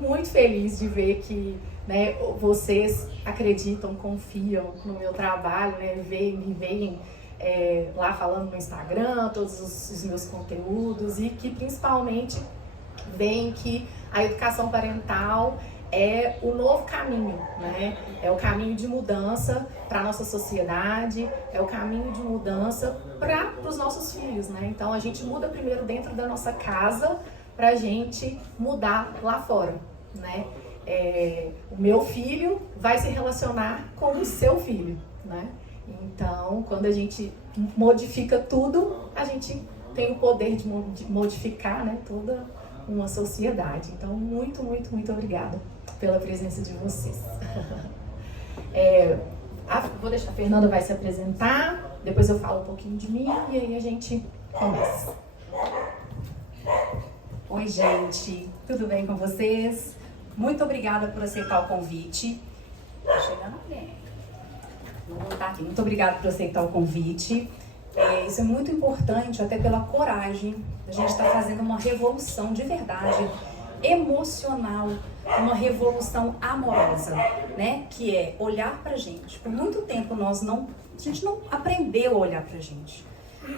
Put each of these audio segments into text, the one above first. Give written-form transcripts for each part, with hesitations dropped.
muito feliz de ver que, né, vocês acreditam, confiam no meu trabalho, né, me veem lá falando no Instagram, todos os meus conteúdos, e que principalmente veem que a educação parental é o novo caminho, né? É o caminho de mudança para a nossa sociedade, é o caminho de mudança para os nossos filhos, né? Então a gente muda primeiro dentro da nossa casa para a gente mudar lá fora, né? O meu filho vai se relacionar com o seu filho, né? Então, quando a gente modifica tudo, a gente tem o poder de modificar, né, toda uma sociedade. Então, muito, muito, muito obrigada pela presença de vocês. Vou deixar a Fernanda vai se apresentar, depois eu falo um pouquinho de mim e aí a gente começa. Oi, gente, tudo bem com vocês? Muito obrigada por aceitar o convite. Tá chegando alguém. Vou voltar aqui. Muito obrigada por aceitar o convite. Isso é muito importante, até pela coragem. A gente está fazendo uma revolução de verdade, emocional, uma revolução amorosa, né? Que é olhar pra gente. Por muito tempo a gente não aprendeu a olhar pra gente.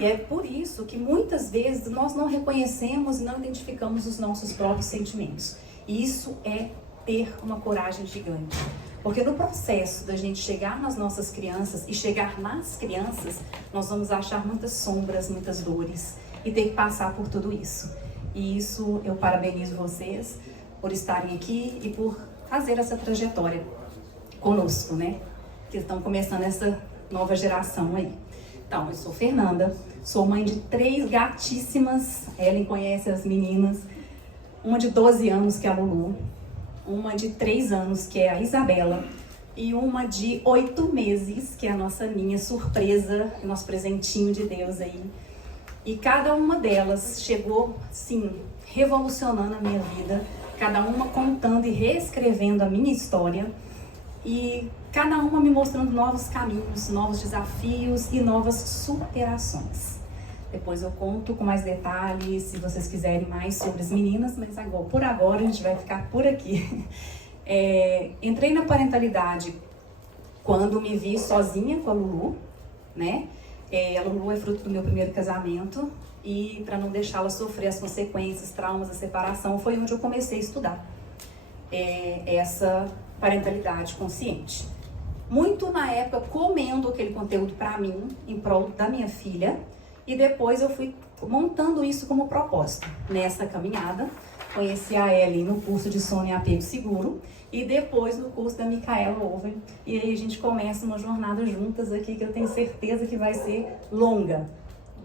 E é por isso que muitas vezes nós não reconhecemos e não identificamos os nossos próprios sentimentos. E isso é ter uma coragem gigante. Porque no processo da gente chegar nas nossas crianças e chegar nas crianças, nós vamos achar muitas sombras, muitas dores e ter que passar por tudo isso. E isso eu parabenizo vocês por estarem aqui e por fazer essa trajetória conosco, né? Que estão começando essa nova geração aí. Então, eu sou Fernanda, sou mãe de 3 gatíssimas, Ellen conhece as meninas, uma de 12 anos, que é a Lulu, uma de 3 anos, que é a Isabela, e uma de 8 meses, que é a nossa Aninha, surpresa, nosso presentinho de Deus aí. E cada uma delas chegou, sim, revolucionando a minha vida, cada uma contando e reescrevendo a minha história, e cada uma me mostrando novos caminhos, novos desafios e novas superações. Depois eu conto com mais detalhes, se vocês quiserem mais sobre as meninas, mas agora, por agora a gente vai ficar por aqui. Entrei na parentalidade quando me vi sozinha com a Lulu, né? A Lulu é fruto do meu primeiro casamento e para não deixá-la sofrer as consequências, traumas da separação, foi onde eu comecei a estudar essa parentalidade consciente. Muito na época comendo aquele conteúdo para mim, em prol da minha filha, e depois eu fui montando isso como propósito. Nessa caminhada, conheci a Ellen no curso de sono e apego seguro, e depois no curso da Micaela Oven. E aí a gente começa uma jornada juntas aqui, que eu tenho certeza que vai ser longa,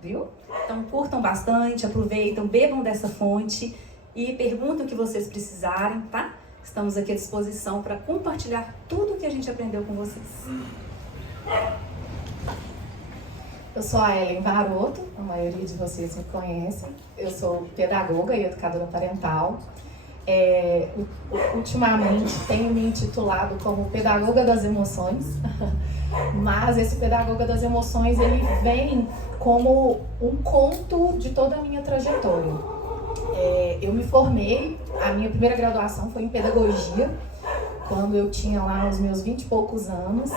viu? Então curtam bastante, aproveitam, bebam dessa fonte e perguntem o que vocês precisarem, tá? Estamos aqui à disposição para compartilhar tudo o que a gente aprendeu com vocês. Eu sou a Ellen Varoto, a maioria de vocês me conhecem. Eu sou pedagoga e educadora parental. Ultimamente tenho me intitulado como pedagoga das emoções, mas esse pedagoga das emoções ele vem como um conto de toda a minha trajetória. Eu me formei, a minha primeira graduação foi em pedagogia, quando eu tinha lá os meus 20 e poucos anos.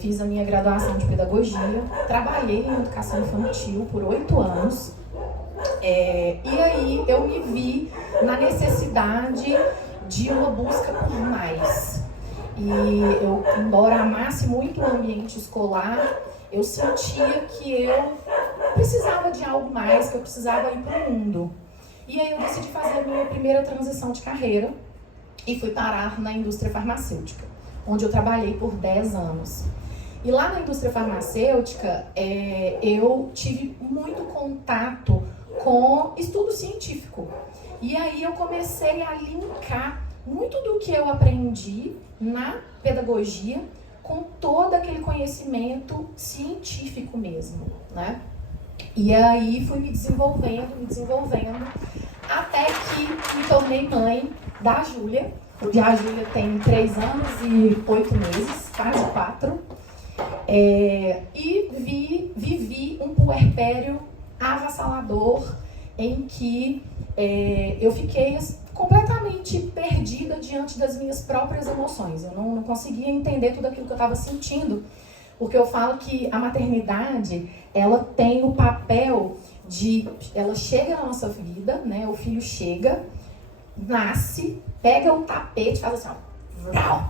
Fiz a minha graduação de pedagogia, trabalhei em educação infantil por 8 anos. E aí eu me vi na necessidade de uma busca por mais. E eu, embora amasse muito o ambiente escolar, eu sentia que eu precisava de algo mais, que eu precisava ir para o mundo. E aí eu decidi fazer a minha primeira transição de carreira e fui parar na indústria farmacêutica, onde eu trabalhei por 10 anos. E lá na indústria farmacêutica, eu tive muito contato com estudo científico. E aí eu comecei a linkar muito do que eu aprendi na pedagogia com todo aquele conhecimento científico mesmo, né? E aí fui me desenvolvendo, até que me tornei mãe da Júlia. A Júlia tem 3 anos e 8 meses, quase 4. E vivi um puerpério avassalador em que eu fiquei completamente perdida diante das minhas próprias emoções. Eu não conseguia entender tudo aquilo que eu estava sentindo, porque eu falo que a maternidade, ela tem o papel de... Ela chega na nossa vida, né? O filho chega, nasce, pega o tapete, faz assim, ó,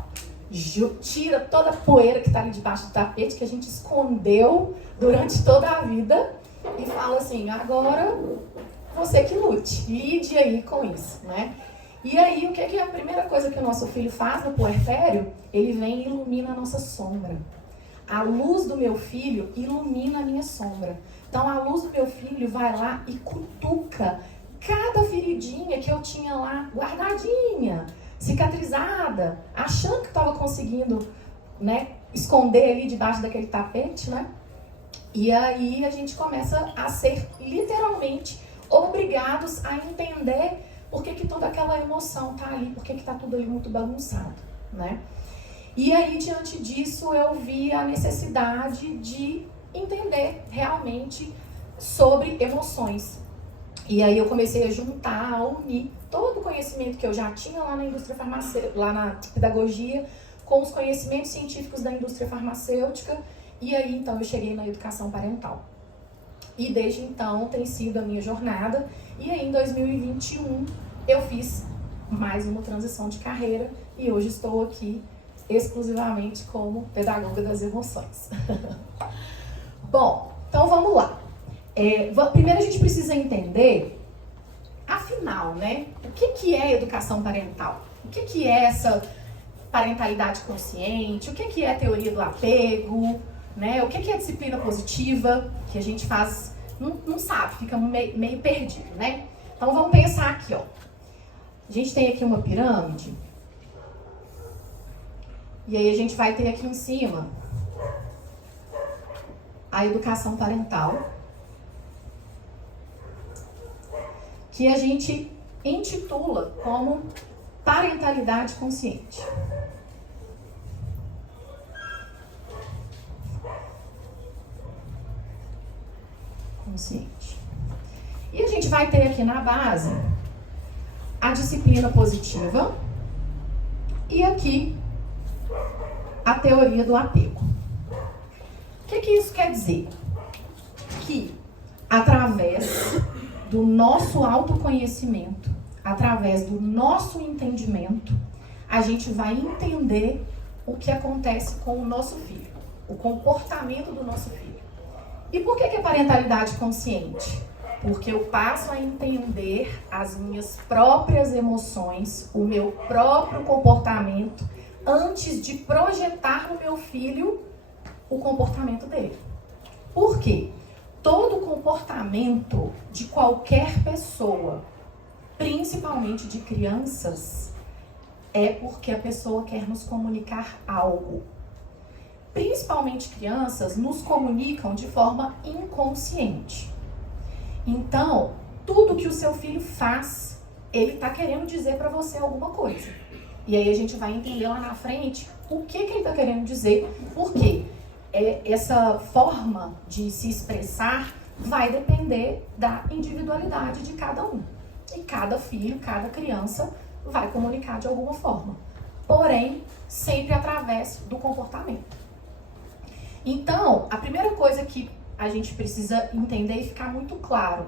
tira toda a poeira que está ali debaixo do tapete, que a gente escondeu durante toda a vida, e fala assim, agora você que lute, lide aí com isso, né? E aí, o que é a primeira coisa que o nosso filho faz no puerpério? Ele vem e ilumina a nossa sombra. A luz do meu filho ilumina a minha sombra. Então, a luz do meu filho vai lá e cutuca cada feridinha que eu tinha lá guardadinha, cicatrizada, achando que estava conseguindo, né, esconder ali debaixo daquele tapete, né? E aí a gente começa a ser literalmente obrigados a entender por que toda aquela emoção tá ali, por que tá tudo ali muito bagunçado, né? E aí, diante disso, eu vi a necessidade de entender realmente sobre emoções. E aí eu comecei a juntar, a unir todo o conhecimento que eu já tinha lá na indústria farmacêutica, lá na pedagogia, com os conhecimentos científicos da indústria farmacêutica. E aí, então, eu cheguei na educação parental. E desde então tem sido a minha jornada. E aí, em 2021, eu fiz mais uma transição de carreira e hoje estou aqui exclusivamente como pedagoga das emoções. Bom, então vamos lá. Primeiro a gente precisa entender, afinal, né? O que é educação parental? O que é essa parentalidade consciente? O que é a teoria do apego? Né? O que é a disciplina positiva? Que a gente faz, não sabe, fica meio perdido, né? Então vamos pensar aqui, ó. A gente tem aqui uma pirâmide. E aí a gente vai ter aqui em cima a educação parental, que a gente intitula como parentalidade consciente. Consciente. E a gente vai ter aqui na base a disciplina positiva e aqui a teoria do apego. O que isso quer dizer? Que através do nosso autoconhecimento, através do nosso entendimento, a gente vai entender o que acontece com o nosso filho, o comportamento do nosso filho. E por que é parentalidade consciente? Porque eu passo a entender as minhas próprias emoções, o meu próprio comportamento, antes de projetar no meu filho o comportamento dele. Por quê? Todo comportamento de qualquer pessoa, principalmente de crianças, é porque a pessoa quer nos comunicar algo. Principalmente crianças nos comunicam de forma inconsciente. Então, tudo que o seu filho faz, ele está querendo dizer para você alguma coisa. E aí a gente vai entender lá na frente o que ele está querendo dizer, porque essa forma de se expressar vai depender da individualidade de cada um. E cada filho, cada criança vai comunicar de alguma forma. Porém, sempre através do comportamento. Então, a primeira coisa que a gente precisa entender e ficar muito claro,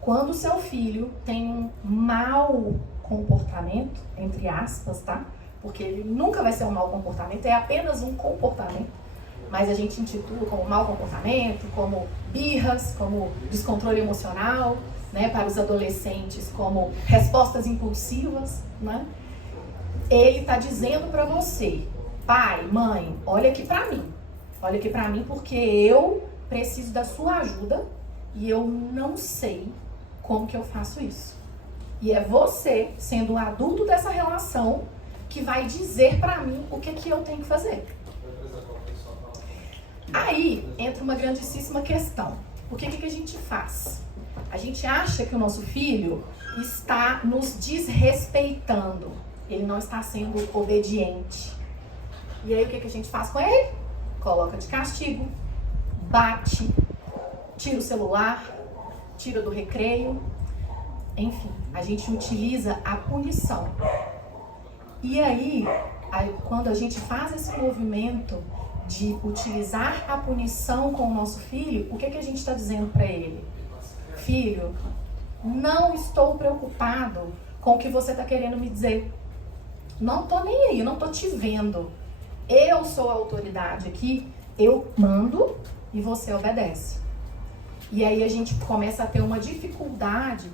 quando o seu filho tem um mau comportamento, entre aspas, tá? Porque ele nunca vai ser um mau comportamento, é apenas um comportamento. Mas a gente intitula como mau comportamento, como birras, como descontrole emocional, né? Para os adolescentes, como respostas impulsivas, né? Ele está dizendo para você, pai, mãe, olha aqui para mim. Olha aqui para mim porque eu preciso da sua ajuda e eu não sei como que eu faço isso. E é você, sendo o adulto dessa relação, que vai dizer para mim o que eu tenho que fazer. Aí entra uma grandíssima questão. O que a gente faz? A gente acha que o nosso filho está nos desrespeitando. Ele não está sendo obediente. E aí o que a gente faz com ele? Coloca de castigo, bate, tira o celular, tira do recreio, enfim, a gente utiliza a punição. E aí, quando a gente faz esse movimento de utilizar a punição com o nosso filho, o que a gente está dizendo para ele? Filho, não estou preocupado com o que você está querendo me dizer. Não tô nem aí, não tô te vendo. Eu sou a autoridade aqui, eu mando e você obedece. E aí a gente começa a ter uma dificuldade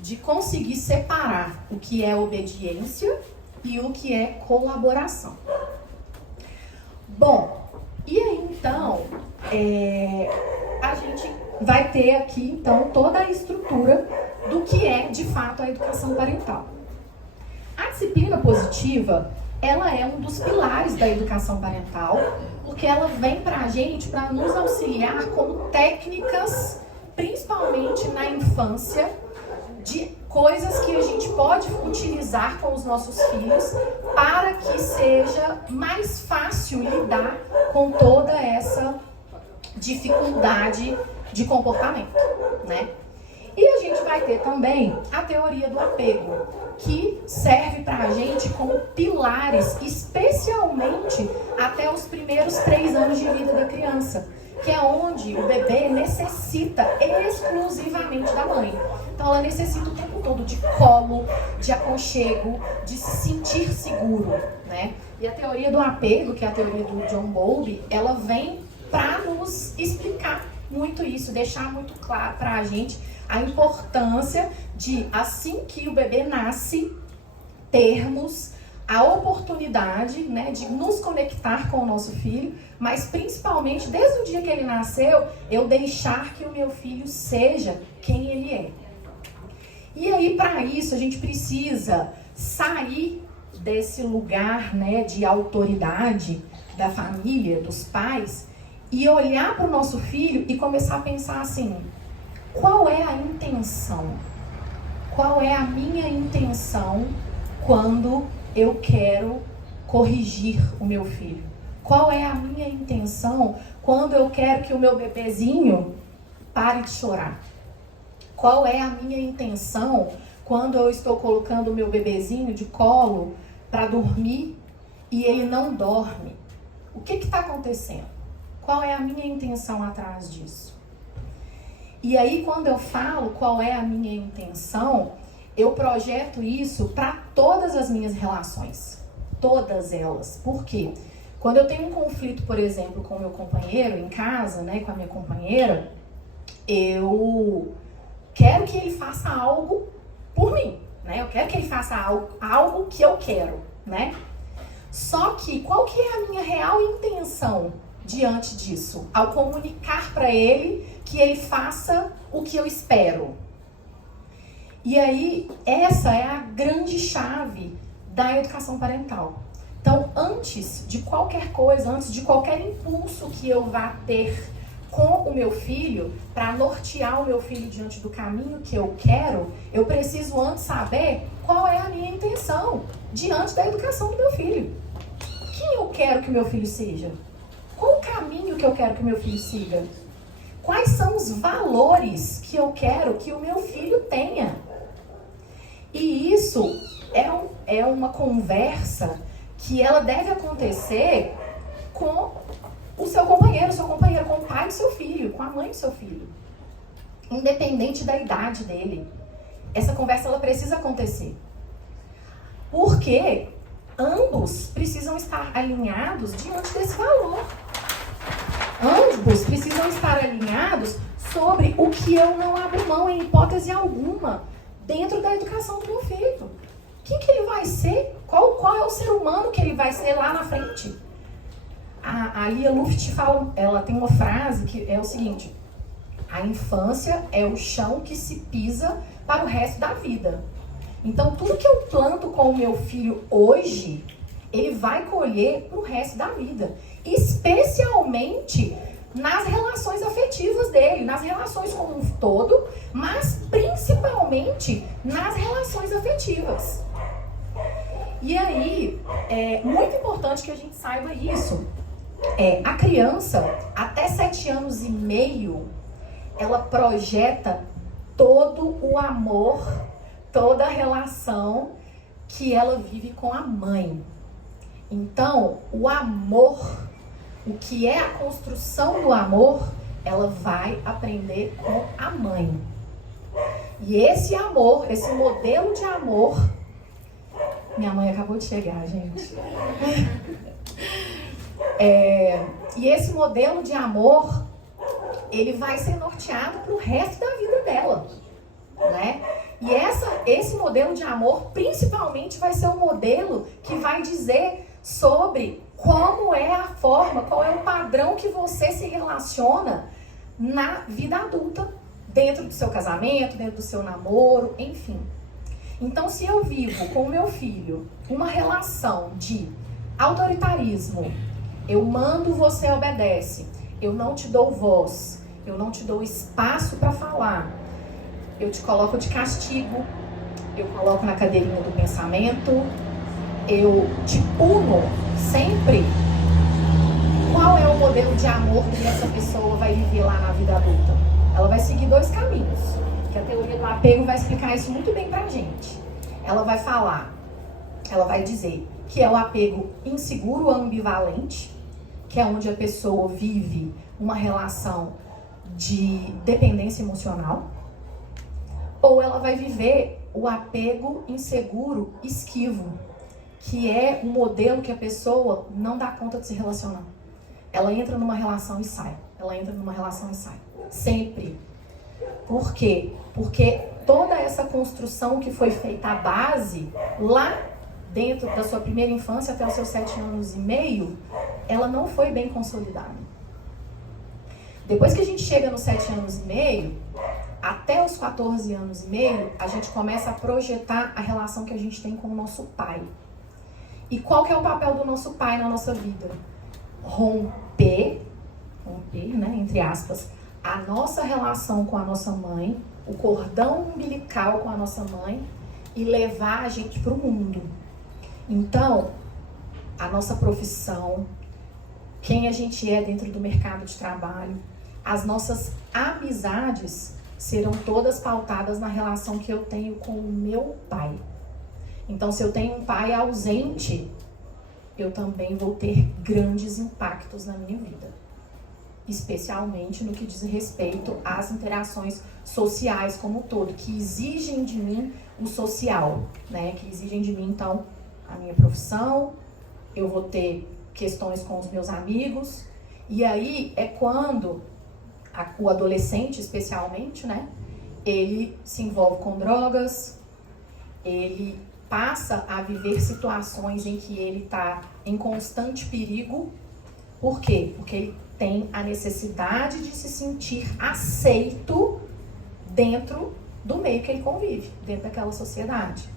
de conseguir separar o que é obediência e o que é colaboração. Bom, e aí então, a gente vai ter aqui então toda a estrutura do que é de fato a educação parental. A disciplina positiva, ela é um dos pilares da educação parental, porque ela vem pra gente para nos auxiliar com técnicas, principalmente na infância, de coisas que a gente pode utilizar com os nossos filhos para que seja mais fácil lidar com toda essa dificuldade de comportamento, né? E a gente vai ter também a teoria do apego, que serve para a gente como pilares, especialmente até os primeiros 3 anos de vida da criança, que é onde o bebê necessita exclusivamente da mãe. Então ela necessita o tempo todo de colo, de aconchego, de se sentir seguro, né? E a teoria do apego, que é a teoria do John Bowlby, ela vem para nos explicar muito isso, deixar muito claro para a gente a importância de, assim que o bebê nasce, termos a oportunidade, né, de nos conectar com o nosso filho, mas principalmente, desde o dia que ele nasceu, eu deixar que o meu filho seja quem ele é. E aí, para isso, a gente precisa sair desse lugar, né, de autoridade da família, dos pais, e olhar para o nosso filho e começar a pensar assim: qual é a intenção? Qual é a minha intenção quando eu quero corrigir o meu filho? Qual é a minha intenção quando eu quero que o meu bebezinho pare de chorar? Qual é a minha intenção quando eu estou colocando o meu bebezinho de colo para dormir e ele não dorme? O que está acontecendo? Qual é a minha intenção atrás disso? E aí, quando eu falo qual é a minha intenção, eu projeto isso para todas as minhas relações. Todas elas. Por quê? Quando eu tenho um conflito, por exemplo, com o meu companheiro em casa, né, com a minha companheira, eu quero que ele faça algo por mim, né? Eu quero que ele faça algo que eu quero, né? Só que qual que é a minha real intenção diante disso, ao comunicar para ele que ele faça o que eu espero? E aí, essa é a grande chave da educação parental. Então, antes de qualquer coisa, antes de qualquer impulso que eu vá ter com o meu filho, para nortear o meu filho diante do caminho que eu quero, eu preciso antes saber qual é a minha intenção diante da educação do meu filho. Quem eu quero que o meu filho seja? Qual o caminho que eu quero que o meu filho siga? Quais são os valores que eu quero que o meu filho tenha? E isso é uma conversa que ela deve acontecer com o seu companheiro, com o pai do seu filho, com a mãe do seu filho. Independente da idade dele. Essa conversa ela precisa acontecer. Porque ambos precisam estar alinhados diante desse valor. Ambos precisam estar alinhados sobre o que eu não abro mão em hipótese alguma dentro da educação do meu filho. Quem que ele vai ser? Qual é o ser humano que ele vai ser lá na frente? A Lia Luft fala, ela tem uma frase que é o seguinte: a infância é o chão que se pisa para o resto da vida. Então, tudo que eu planto com o meu filho hoje, ele vai colher pro resto da vida. Especialmente nas relações afetivas dele, nas relações como um todo, mas principalmente nas relações afetivas. E aí, é muito importante que a gente saiba isso. A criança, até 7 anos e meio, ela projeta todo o amor toda a relação que ela vive com a mãe. Então, o amor, o que é a construção do amor, ela vai aprender com a mãe. E esse amor, esse modelo de amor... Minha mãe acabou de chegar, gente. E esse modelo de amor, ele vai ser norteado para o resto da vida dela, né? E esse modelo de amor, principalmente, vai ser o modelo que vai dizer sobre como é a forma, qual é o padrão que você se relaciona na vida adulta, dentro do seu casamento, dentro do seu namoro, enfim. Então, se eu vivo com o meu filho uma relação de autoritarismo, eu mando, você obedece, eu não te dou voz, eu não te dou espaço para falar, eu te coloco de castigo, eu coloco na cadeirinha do pensamento, eu te puno sempre. Qual é o modelo de amor que essa pessoa vai viver lá na vida adulta? Ela vai seguir dois caminhos, que a teoria do apego vai explicar isso muito bem pra gente. Ela vai falar, ela vai dizer que é o apego inseguro, ambivalente, que é onde a pessoa vive uma relação de dependência emocional, ou ela vai viver o apego inseguro, esquivo, que é um modelo que a pessoa não dá conta de se relacionar. Ela entra numa relação e sai. Ela entra numa relação e sai. Sempre. Por quê? Porque toda essa construção que foi feita à base, lá dentro da sua primeira infância até os seus 7 anos e meio, ela não foi bem consolidada. Depois que a gente chega nos 7 anos e meio, até os 14 anos e meio, a gente começa a projetar a relação que a gente tem com o nosso pai. E qual que é o papel do nosso pai na nossa vida? Romper, né, entre aspas, a nossa relação com a nossa mãe, o cordão umbilical com a nossa mãe e levar a gente para o mundo. Então, a nossa profissão, quem a gente é dentro do mercado de trabalho, as nossas amizades serão todas pautadas na relação que eu tenho com o meu pai. Então, se eu tenho um pai ausente, eu também vou ter grandes impactos na minha vida. Especialmente no que diz respeito às interações sociais como um todo, que exigem de mim o social, né? Que exigem de mim, então, a minha profissão, eu vou ter questões com os meus amigos, e aí é quando o adolescente, especialmente, né? Ele se envolve com drogas, ele passa a viver situações em que ele está em constante perigo. Por quê? Porque ele tem a necessidade de se sentir aceito dentro do meio que ele convive, dentro daquela sociedade.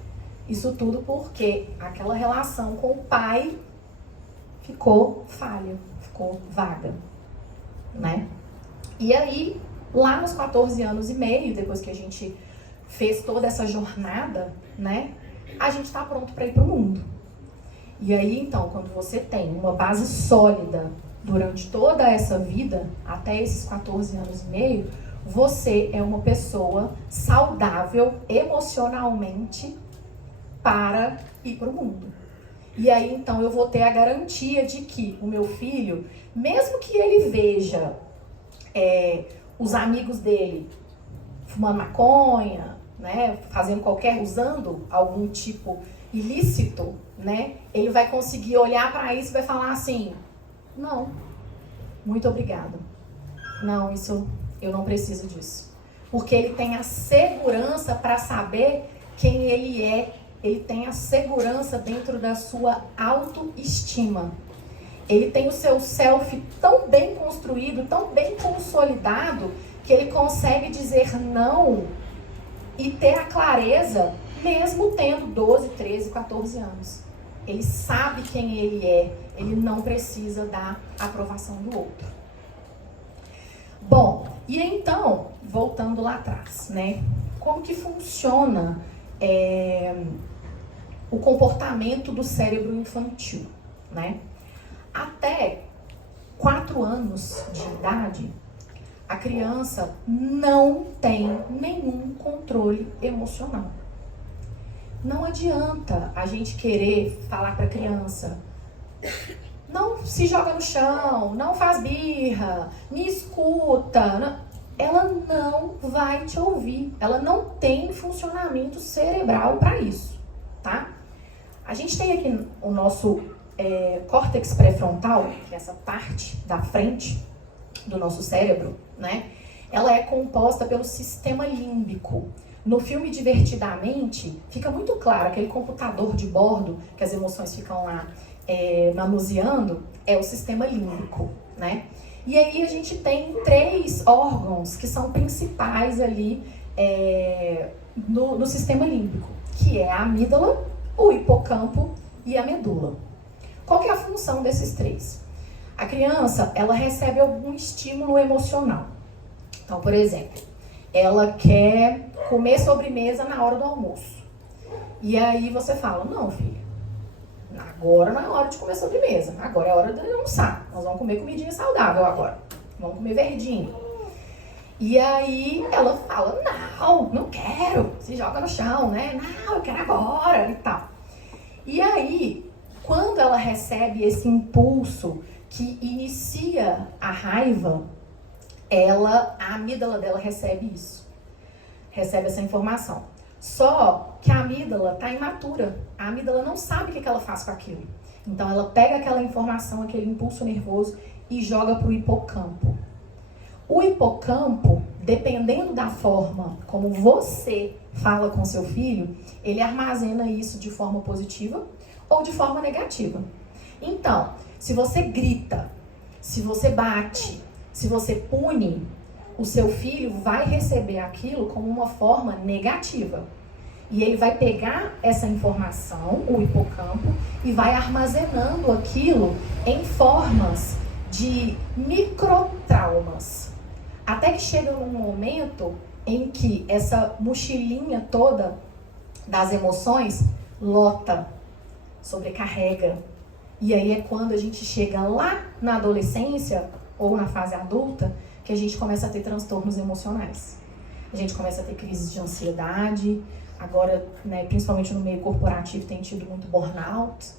Isso tudo porque aquela relação com o pai ficou falha, ficou vaga, né? E aí, lá nos 14 anos e meio, depois que a gente fez toda essa jornada, né? A gente está pronto para ir para o mundo. E aí, então, quando você tem uma base sólida durante toda essa vida, até esses 14 anos e meio, você é uma pessoa saudável emocionalmente para ir para o mundo. E aí, então, eu vou ter a garantia de que o meu filho, mesmo que ele veja os amigos dele fumando maconha, né, usando algum tipo ilícito, né, ele vai conseguir olhar para isso e vai falar assim: não, muito obrigado. Não, isso eu não preciso disso. Porque ele tem a segurança para saber quem ele é. Ele tem a segurança dentro da sua autoestima. Ele tem o seu self tão bem construído, tão bem consolidado, que ele consegue dizer não e ter a clareza, mesmo tendo 12, 13, 14 anos. Ele sabe quem ele é, ele não precisa da aprovação do outro. Bom, e então, voltando lá atrás, né? Como que funciona o comportamento do cérebro infantil, né? Até 4 anos de idade, a criança não tem nenhum controle emocional. Não adianta a gente querer falar para a criança: não se joga no chão, não faz birra, me escuta. Não. Ela não vai te ouvir. Ela não tem funcionamento cerebral para isso, tá? A gente tem aqui o nosso córtex pré-frontal, que é essa parte da frente do nosso cérebro, né? Ela é composta pelo sistema límbico. No filme Divertidamente, fica muito claro, aquele computador de bordo, que as emoções ficam lá manuseando, é o sistema límbico, né? E aí a gente tem 3 órgãos que são principais ali no sistema límbico, que é a amígdala, o hipocampo e a medula. Qual que é a função desses 3? A criança, ela recebe algum estímulo emocional. Então, por exemplo, ela quer comer sobremesa na hora do almoço. E aí você fala: não, filha, agora não é hora de comer sobremesa, agora é hora de almoçar. Nós vamos comer comidinha saudável agora. Vamos comer verdinho. E aí ela fala: não quero. Se joga no chão, né? Não, eu quero agora e tal. E aí, quando ela recebe esse impulso que inicia a raiva, a amígdala dela recebe isso. Recebe essa informação. Só que a amígdala está imatura. A amígdala não sabe o que ela faz com aquilo. Então ela pega aquela informação, aquele impulso nervoso e joga para o hipocampo. O hipocampo, dependendo da forma como você fala com seu filho, ele armazena isso de forma positiva ou de forma negativa. Então, se você grita, se você bate, se você pune, o seu filho vai receber aquilo como uma forma negativa. E ele vai pegar essa informação, o hipocampo, e vai armazenando aquilo em formas de microtraumas. Até que chega num momento em que essa mochilinha toda das emoções lota, sobrecarrega. E aí é quando a gente chega lá na adolescência ou na fase adulta que a gente começa a ter transtornos emocionais. A gente começa a ter crises de ansiedade. Agora, né, principalmente no meio corporativo, tem tido muito burnout.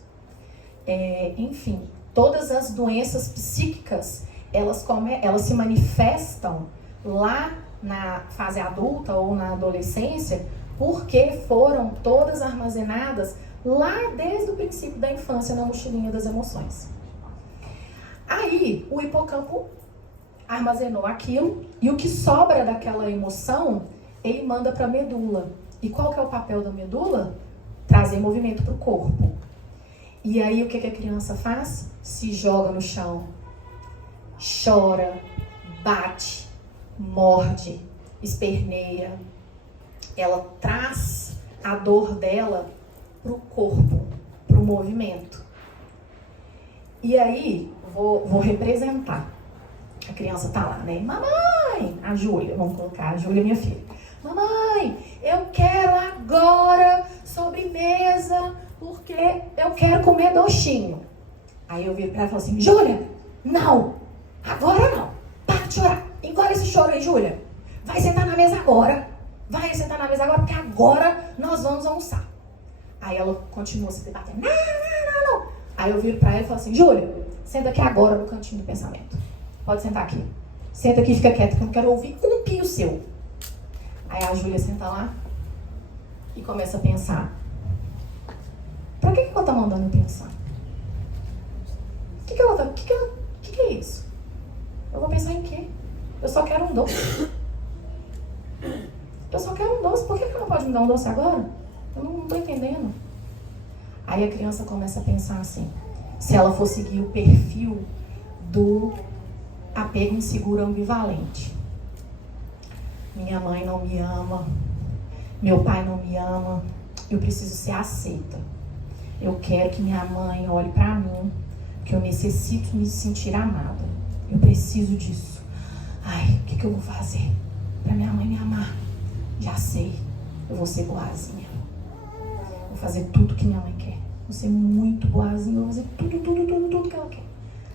Enfim, todas as doenças psíquicas, elas se manifestam lá na fase adulta ou na adolescência porque foram todas armazenadas lá desde o princípio da infância na mochilinha das emoções. Aí, o hipocampo armazenou aquilo e o que sobra daquela emoção, ele manda para a medula. E qual que é o papel da medula? Trazer movimento para o corpo. E aí o que a criança faz? Se joga no chão, chora, bate, morde, esperneia. Ela traz a dor dela para o corpo, para o movimento. E aí, vou representar. A criança tá lá, né? Mamãe, a Júlia, vamos colocar a Júlia, minha filha. Mamãe, eu quero agora sobremesa porque eu quero comer docinho. Aí eu viro pra ela e falo assim: Júlia, não, agora não. Para de chorar. Engole esse choro aí, Júlia. Vai sentar na mesa agora. Vai sentar na mesa agora porque agora nós vamos almoçar. Aí ela continua se debatendo. Não. Aí eu viro pra ela e falo assim: Júlia, senta aqui agora no cantinho do pensamento. Pode sentar aqui. Senta aqui e fica quieta que eu não quero ouvir um pio seu. Aí a Júlia senta lá e começa a pensar: pra que ela tá mandando eu pensar? Que é isso? Eu vou pensar em quê? Eu só quero um doce. Eu só quero um doce. Por que ela não pode me dar um doce agora? Eu não tô entendendo. Aí a criança começa a pensar assim: se ela for seguir o perfil do apego inseguro ambivalente. Minha mãe não me ama, meu pai não me ama, eu preciso ser aceita. Eu quero que minha mãe olhe pra mim, que eu necessito me sentir amada. Eu preciso disso. Ai, o que eu vou fazer pra minha mãe me amar? Já sei, eu vou ser boazinha. Vou fazer tudo que minha mãe quer. Vou ser muito boazinha, vou fazer tudo que ela quer.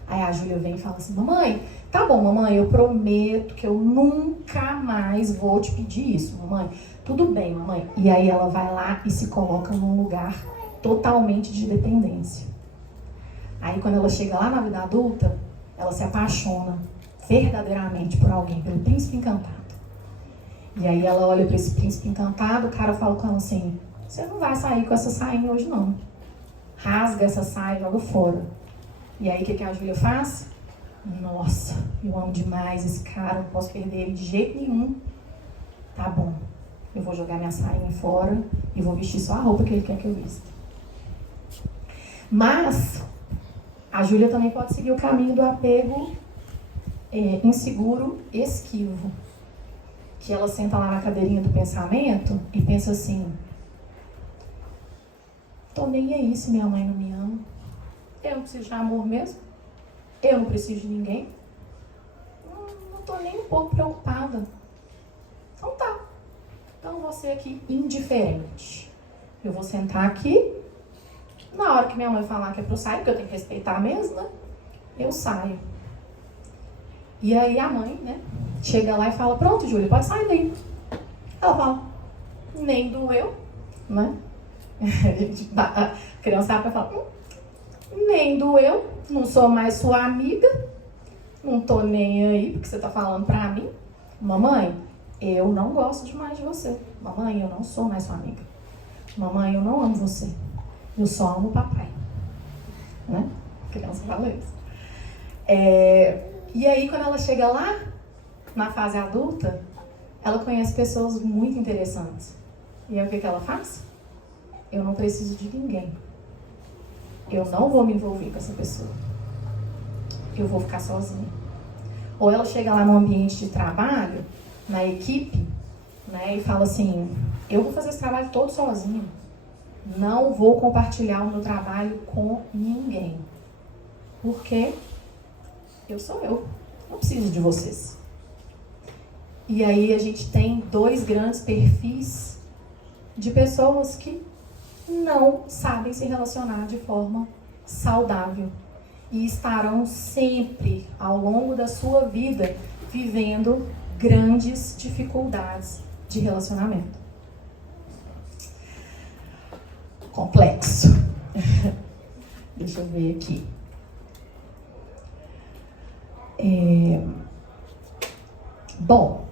Aí a Júlia vem e fala assim, mamãe, tá bom, mamãe, eu prometo que eu nunca mais vou te pedir isso, mamãe. Tudo bem, mamãe. E aí ela vai lá e se coloca num lugar totalmente de dependência. Aí quando ela chega lá na vida adulta, ela se apaixona verdadeiramente por alguém, pelo príncipe encantado. E aí ela olha para esse príncipe encantado, o cara fala com ela assim, você não vai sair com essa sainha hoje não. Rasga essa saia e joga fora. E aí o que a Júlia faz? Nossa, eu amo demais esse cara, não posso perder ele de jeito nenhum. Tá bom, eu vou jogar minha sainha fora e vou vestir só a roupa que ele quer que eu vista. Mas a Júlia também pode seguir o caminho do apego inseguro, esquivo. Que ela senta lá na cadeirinha do pensamento e pensa assim, tô nem aí se minha mãe não me ama. Eu não preciso de amor mesmo. Eu não preciso de ninguém. Não tô nem um pouco preocupada. Então tá. Então você aqui indiferente. Eu vou sentar aqui. Na hora que minha mãe falar que é pra eu sair, porque eu tenho que respeitar mesmo, né? Eu saio. E aí a mãe, né, chega lá e fala, pronto, Júlia, pode sair daí. Ela fala, nem doeu, né? A criança vai falar, nem doeu, não sou mais sua amiga, não tô nem aí porque você tá falando pra mim. Mamãe, eu não gosto demais de você. Mamãe, eu não sou mais sua amiga. Mamãe, eu não amo você. Eu só amo o papai. Né? A criança fala isso. E aí, quando ela chega lá, na fase adulta, ela conhece pessoas muito interessantes. E aí, o que ela faz? Eu não preciso de ninguém. Eu não vou me envolver com essa pessoa. Eu vou ficar sozinha. Ou ela chega lá no ambiente de trabalho, na equipe, né, e fala assim, eu vou fazer esse trabalho todo sozinho. Não vou compartilhar o meu trabalho com ninguém. Porque eu sou eu. Não preciso de vocês. E aí a gente tem dois grandes perfis de pessoas que não sabem se relacionar de forma saudável. E estarão sempre, ao longo da sua vida, vivendo grandes dificuldades de relacionamento. Complexo. Deixa eu ver aqui. Bom,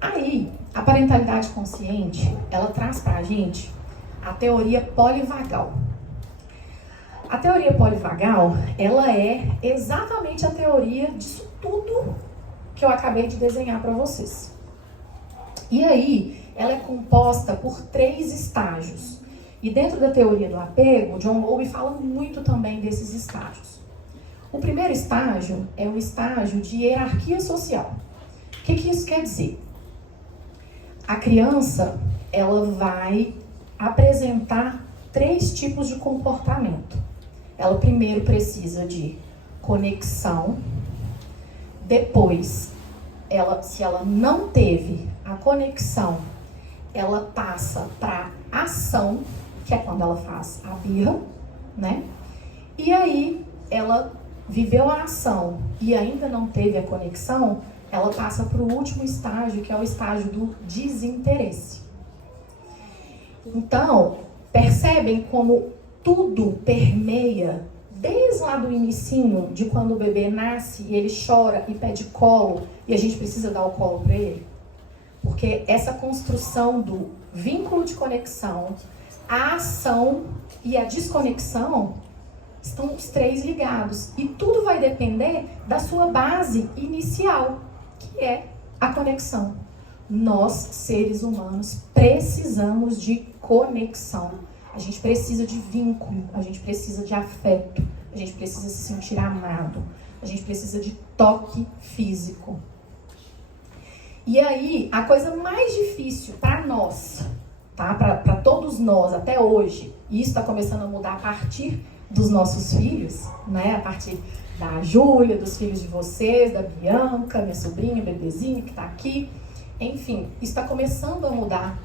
aí a parentalidade consciente, ela traz pra gente a teoria polivagal. A teoria polivagal, ela é exatamente a teoria disso tudo que eu acabei de desenhar para vocês. E aí, ela é composta por 3 estágios. E dentro da teoria do apego, John Bowlby fala muito também desses estágios. O primeiro estágio é o estágio de hierarquia social. O que isso quer dizer? A criança, ela vai apresentar 3 tipos de comportamento. Ela primeiro precisa de conexão, depois, se ela não teve a conexão, ela passa para ação, que é quando ela faz a birra, né? E aí, ela viveu a ação e ainda não teve a conexão, ela passa para o último estágio, que é o estágio do desinteresse. Então, percebem como tudo permeia, desde lá do inicinho, de quando o bebê nasce e ele chora e pede colo, e a gente precisa dar o colo para ele? Porque essa construção do vínculo de conexão, a ação e a desconexão estão os 3 ligados. E tudo vai depender da sua base inicial, que é a conexão. Nós, seres humanos, precisamos de conexão. A gente precisa de vínculo, a gente precisa de afeto, a gente precisa se sentir amado, a gente precisa de toque físico. E aí, a coisa mais difícil para nós, tá? Para todos nós, até hoje, e isso está começando a mudar a partir dos nossos filhos, né? A partir da Júlia, dos filhos de vocês, da Bianca, minha sobrinha, bebezinha que está aqui. Enfim, isso está começando a mudar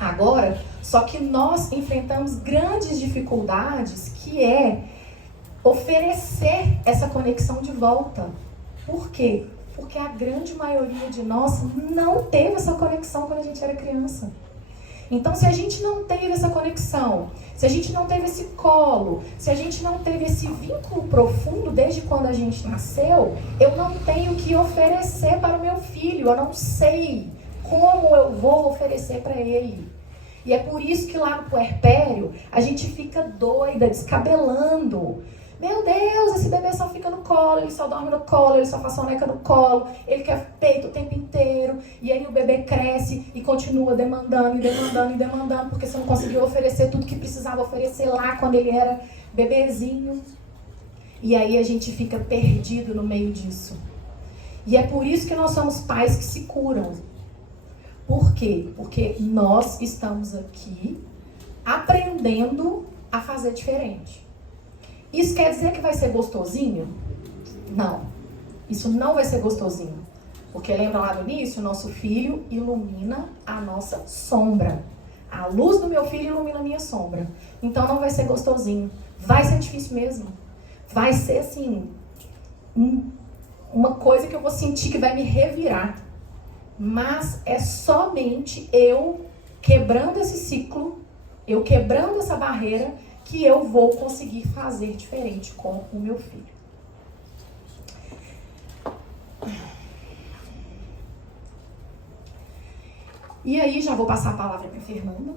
agora, só que nós enfrentamos grandes dificuldades, que é oferecer essa conexão de volta. Por quê? Porque a grande maioria de nós não teve essa conexão quando a gente era criança. Então, se a gente não teve essa conexão, se a gente não teve esse colo, se a gente não teve esse vínculo profundo desde quando a gente nasceu, eu não tenho o que oferecer para o meu filho, eu não sei como eu vou oferecer para ele. E é por isso que lá no puerpério, a gente fica doida, descabelando. Meu Deus, esse bebê só fica no colo, ele só dorme no colo, ele só faz soneca no colo, ele quer peito o tempo inteiro. E aí o bebê cresce e continua demandando, porque você não conseguiu oferecer tudo que precisava oferecer lá quando ele era bebezinho. E aí a gente fica perdido no meio disso. E é por isso que nós somos pais que se curam. Por quê? Porque nós estamos aqui aprendendo a fazer diferente. Isso quer dizer que vai ser gostosinho? Não. Isso não vai ser gostosinho. Porque lembra lá no início? Nosso filho ilumina a nossa sombra. A luz do meu filho ilumina a minha sombra. Então não vai ser gostosinho. Vai ser difícil mesmo. Vai ser assim, uma coisa que eu vou sentir que vai me revirar. Mas é somente eu quebrando esse ciclo, eu quebrando essa barreira, que eu vou conseguir fazer diferente com o meu filho. E aí, já vou passar a palavra para a Fernanda.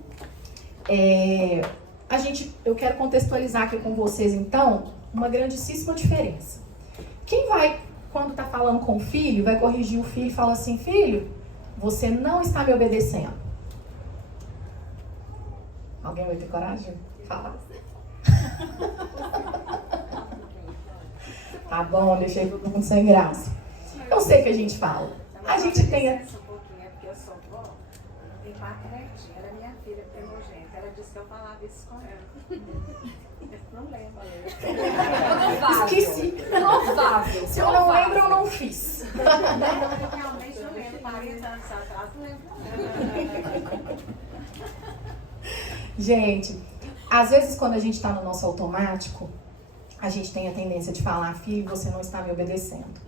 Eu quero contextualizar aqui com vocês, então, uma grandíssima diferença. Quem vai, quando está falando com o filho, vai corrigir o filho e fala assim: filho, você não está me obedecendo. Alguém vai ter coragem de falar? Tá bom, deixei todo mundo sem graça. Eu sei que a gente fala. A gente tem... Porque eu sou vó, tem 4 netinhas. Era minha filha primogênita. Ela disse que eu falava isso com ela. Não lembro. Esqueci. Se eu não lembro, eu não fiz. Realmente não lembro. 40 anos atrás, não lembro. Gente, às vezes quando a gente está no nosso automático, a gente tem a tendência de falar: filho, você não está me obedecendo.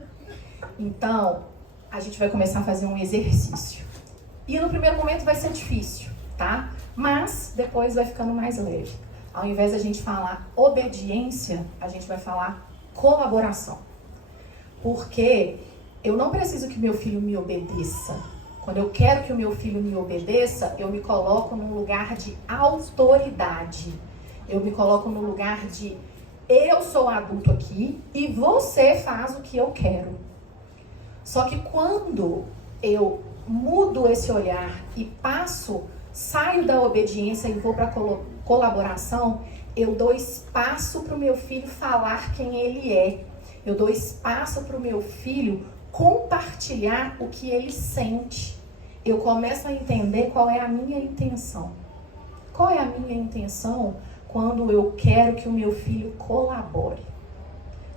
Então, a gente vai começar a fazer um exercício. E no primeiro momento vai ser difícil, tá? Mas depois vai ficando mais leve. Ao invés de a gente falar obediência, a gente vai falar colaboração. Porque eu não preciso que meu filho me obedeça. Quando eu quero que o meu filho me obedeça, eu me coloco num lugar de autoridade. Eu me coloco no lugar de: eu sou adulto aqui e você faz o que eu quero. Só que quando eu mudo esse olhar e saio da obediência e vou para a colaboração, eu dou espaço para o meu filho falar quem ele é. Eu dou espaço para o meu filho compartilhar o que ele sente. Eu começo a entender qual é a minha intenção. Qual é a minha intenção quando eu quero que o meu filho colabore?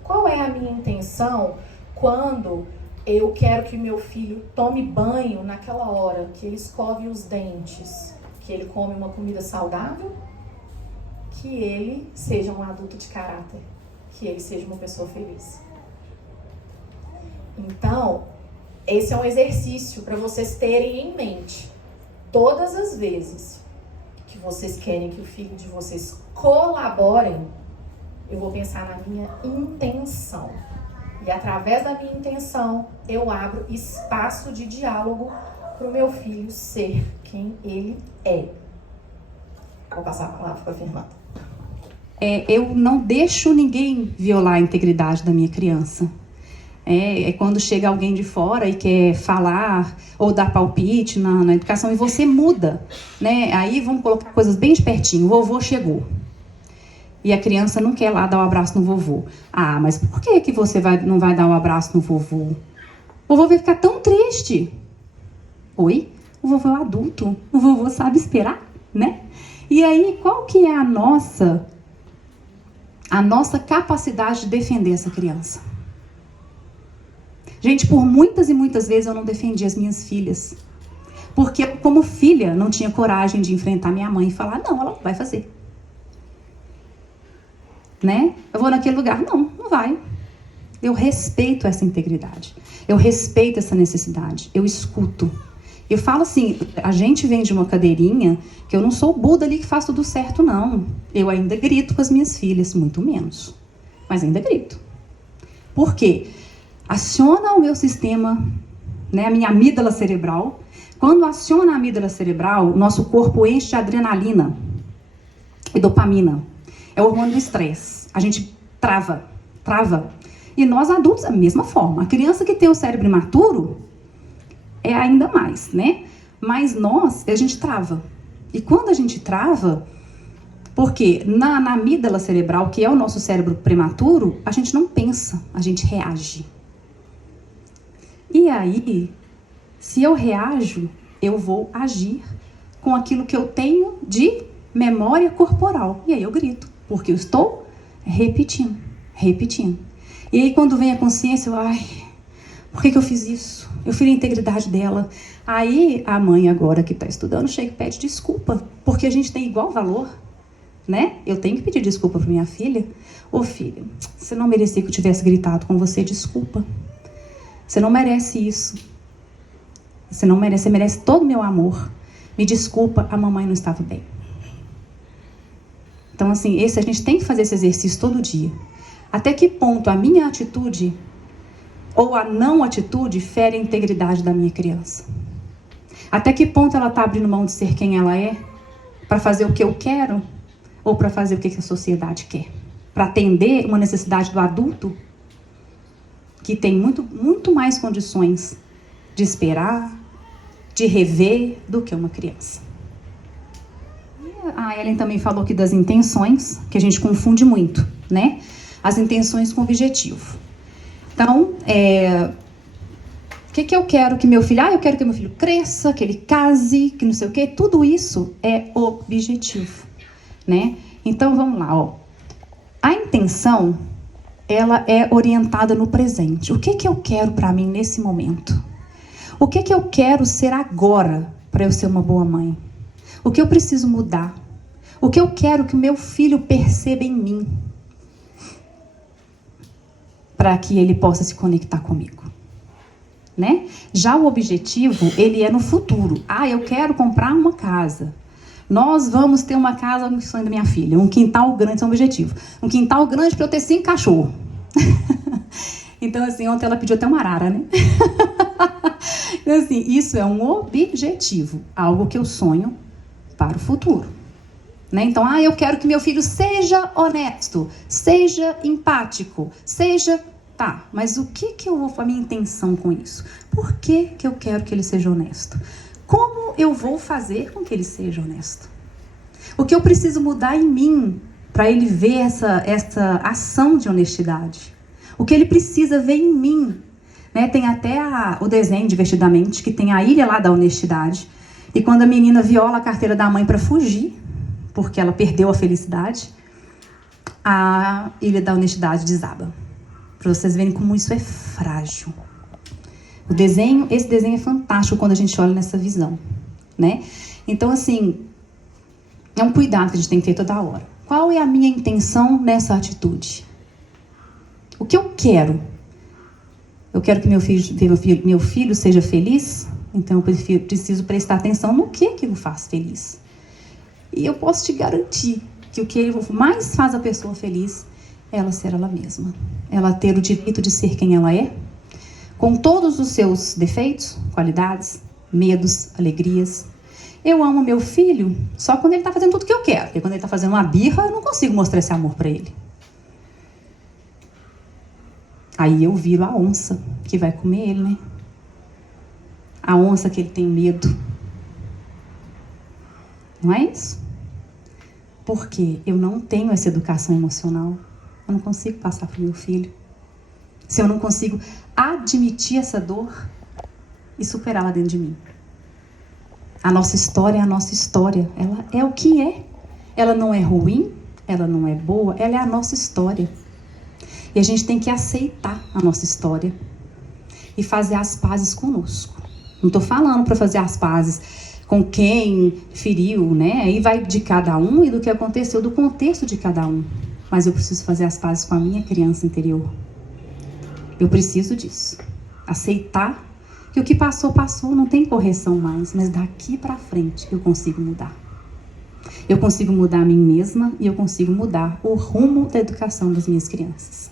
Qual é a minha intenção quando eu quero que o meu filho tome banho naquela hora, que ele escove os dentes, que ele come uma comida saudável, que ele seja um adulto de caráter, que ele seja uma pessoa feliz? Então, esse é um exercício para vocês terem em mente. Todas as vezes que vocês querem que o filho de vocês colaborem, eu vou pensar na minha intenção. E através da minha intenção, eu abro espaço de diálogo para o meu filho ser quem ele é. Vou passar a palavra para a Fernanda. Eu não deixo ninguém violar a integridade da minha criança. É quando chega alguém de fora e quer falar ou dar palpite na educação e você muda, né? Aí vamos colocar coisas bem de pertinho. O vovô chegou e a criança não quer lá dar um abraço no vovô. Ah, mas por que você não vai dar um abraço no vovô? O vovô vai ficar tão triste. Oi? O vovô é adulto. O vovô sabe esperar, né? E aí, qual que é a nossa capacidade de defender essa criança? Gente, por muitas e muitas vezes eu não defendi as minhas filhas. Porque eu, como filha, não tinha coragem de enfrentar minha mãe e falar: não, ela não vai fazer. né? Eu vou naquele lugar. Não, não vai. Eu respeito essa integridade. Eu respeito essa necessidade. Eu escuto. Eu falo assim, a gente vem de uma cadeirinha que eu não sou o Buda ali que faz tudo certo, não. Eu ainda grito com as minhas filhas, muito menos. Mas ainda grito. Por quê? Aciona o meu sistema, né, a minha amígdala cerebral. Quando aciona a amígdala cerebral, o nosso corpo enche de adrenalina e dopamina. É o hormônio do estresse. A gente trava. E nós adultos, da mesma forma. A criança que tem o cérebro imaturo é ainda mais, né? Mas a gente trava. E quando a gente trava, porque na amígdala cerebral, que é o nosso cérebro prematuro, a gente não pensa, a gente reage. E aí, se eu reajo, eu vou agir com aquilo que eu tenho de memória corporal. E aí eu grito, porque eu estou repetindo. E aí quando vem a consciência, por que eu fiz isso? Eu feri a integridade dela. Aí a mãe agora que está estudando chega e pede desculpa, porque a gente tem igual valor, né? Eu tenho que pedir desculpa para minha filha. Ô filha, você não merecia que eu tivesse gritado com você, desculpa. Você não merece isso. Você não merece, você merece todo o meu amor. Me desculpa, a mamãe não estava bem. Então assim, a gente tem que fazer esse exercício todo dia. Até que ponto a minha atitude ou a não atitude fere a integridade da minha criança? Até que ponto ela está abrindo mão de ser quem ela é para fazer o que eu quero ou para fazer o que a sociedade quer? Para atender uma necessidade do adulto que tem muito mais condições de esperar, de rever do que uma criança. A Ellen também falou aqui das intenções, que a gente confunde muito, né? As intenções com o objetivo. Então, o que eu quero que meu filho... eu quero que meu filho cresça, que ele case, que não sei o quê. Tudo isso é objetivo, né? Então, vamos lá, ó. A intenção, ela é orientada no presente. O que eu quero para mim nesse momento? O que eu quero ser agora para eu ser uma boa mãe? O que eu preciso mudar? O que eu quero que o meu filho perceba em mim? Para que ele possa se conectar comigo, né? Já o objetivo, ele é no futuro. Eu quero comprar uma casa. Nós vamos ter uma casa, no sonho da minha filha. Um quintal grande, isso é um objetivo. Um quintal grande para eu ter 5 cachorros. Então, assim, ontem ela pediu até uma arara, né? Então, assim, isso é um objetivo. Algo que eu sonho para o futuro. Né? Então, eu quero que meu filho seja honesto, seja empático, seja... Tá, mas o que eu vou... A minha intenção com isso? Por que eu quero que ele seja honesto? Como eu vou fazer com que ele seja honesto? O que eu preciso mudar em mim para ele ver essa ação de honestidade? O que ele precisa ver em mim? Né? Tem até o desenho, Divertidamente, que tem a ilha lá da honestidade. E quando a menina viola a carteira da mãe para fugir, porque ela perdeu a felicidade, a ilha da honestidade desaba. Para vocês verem como isso é frágil. Esse desenho é fantástico quando a gente olha nessa visão, né? Então, assim, é um cuidado que a gente tem que ter toda hora. Qual é a minha intenção nessa atitude? O que eu quero? Eu quero que meu filho seja feliz? Então, eu preciso prestar atenção no que o faz feliz. E eu posso te garantir que o que mais faz a pessoa feliz é ela ser ela mesma. Ela ter o direito de ser quem ela é, com todos os seus defeitos, qualidades, medos, alegrias. Eu amo meu filho só quando ele está fazendo tudo o que eu quero. Porque quando ele está fazendo uma birra, eu não consigo mostrar esse amor para ele. Aí eu viro a onça que vai comer ele, né? A onça que ele tem medo. Não é isso? Porque eu não tenho essa educação emocional. Eu não consigo passar para o meu filho. Se eu não consigo admitir essa dor e superá-la dentro de mim. A nossa história é a nossa história. Ela é o que é. Ela não é ruim, ela não é boa, ela é a nossa história. E a gente tem que aceitar a nossa história e fazer as pazes conosco. Não estou falando para fazer as pazes com quem feriu, né? Aí vai de cada um e do que aconteceu, do contexto de cada um. mas eu preciso fazer as pazes com a minha criança interior. Eu preciso disso. Aceitar que o que passou, passou, não tem correção mais, mas daqui para frente eu consigo mudar. Eu consigo mudar a mim mesma e eu consigo mudar o rumo da educação das minhas crianças.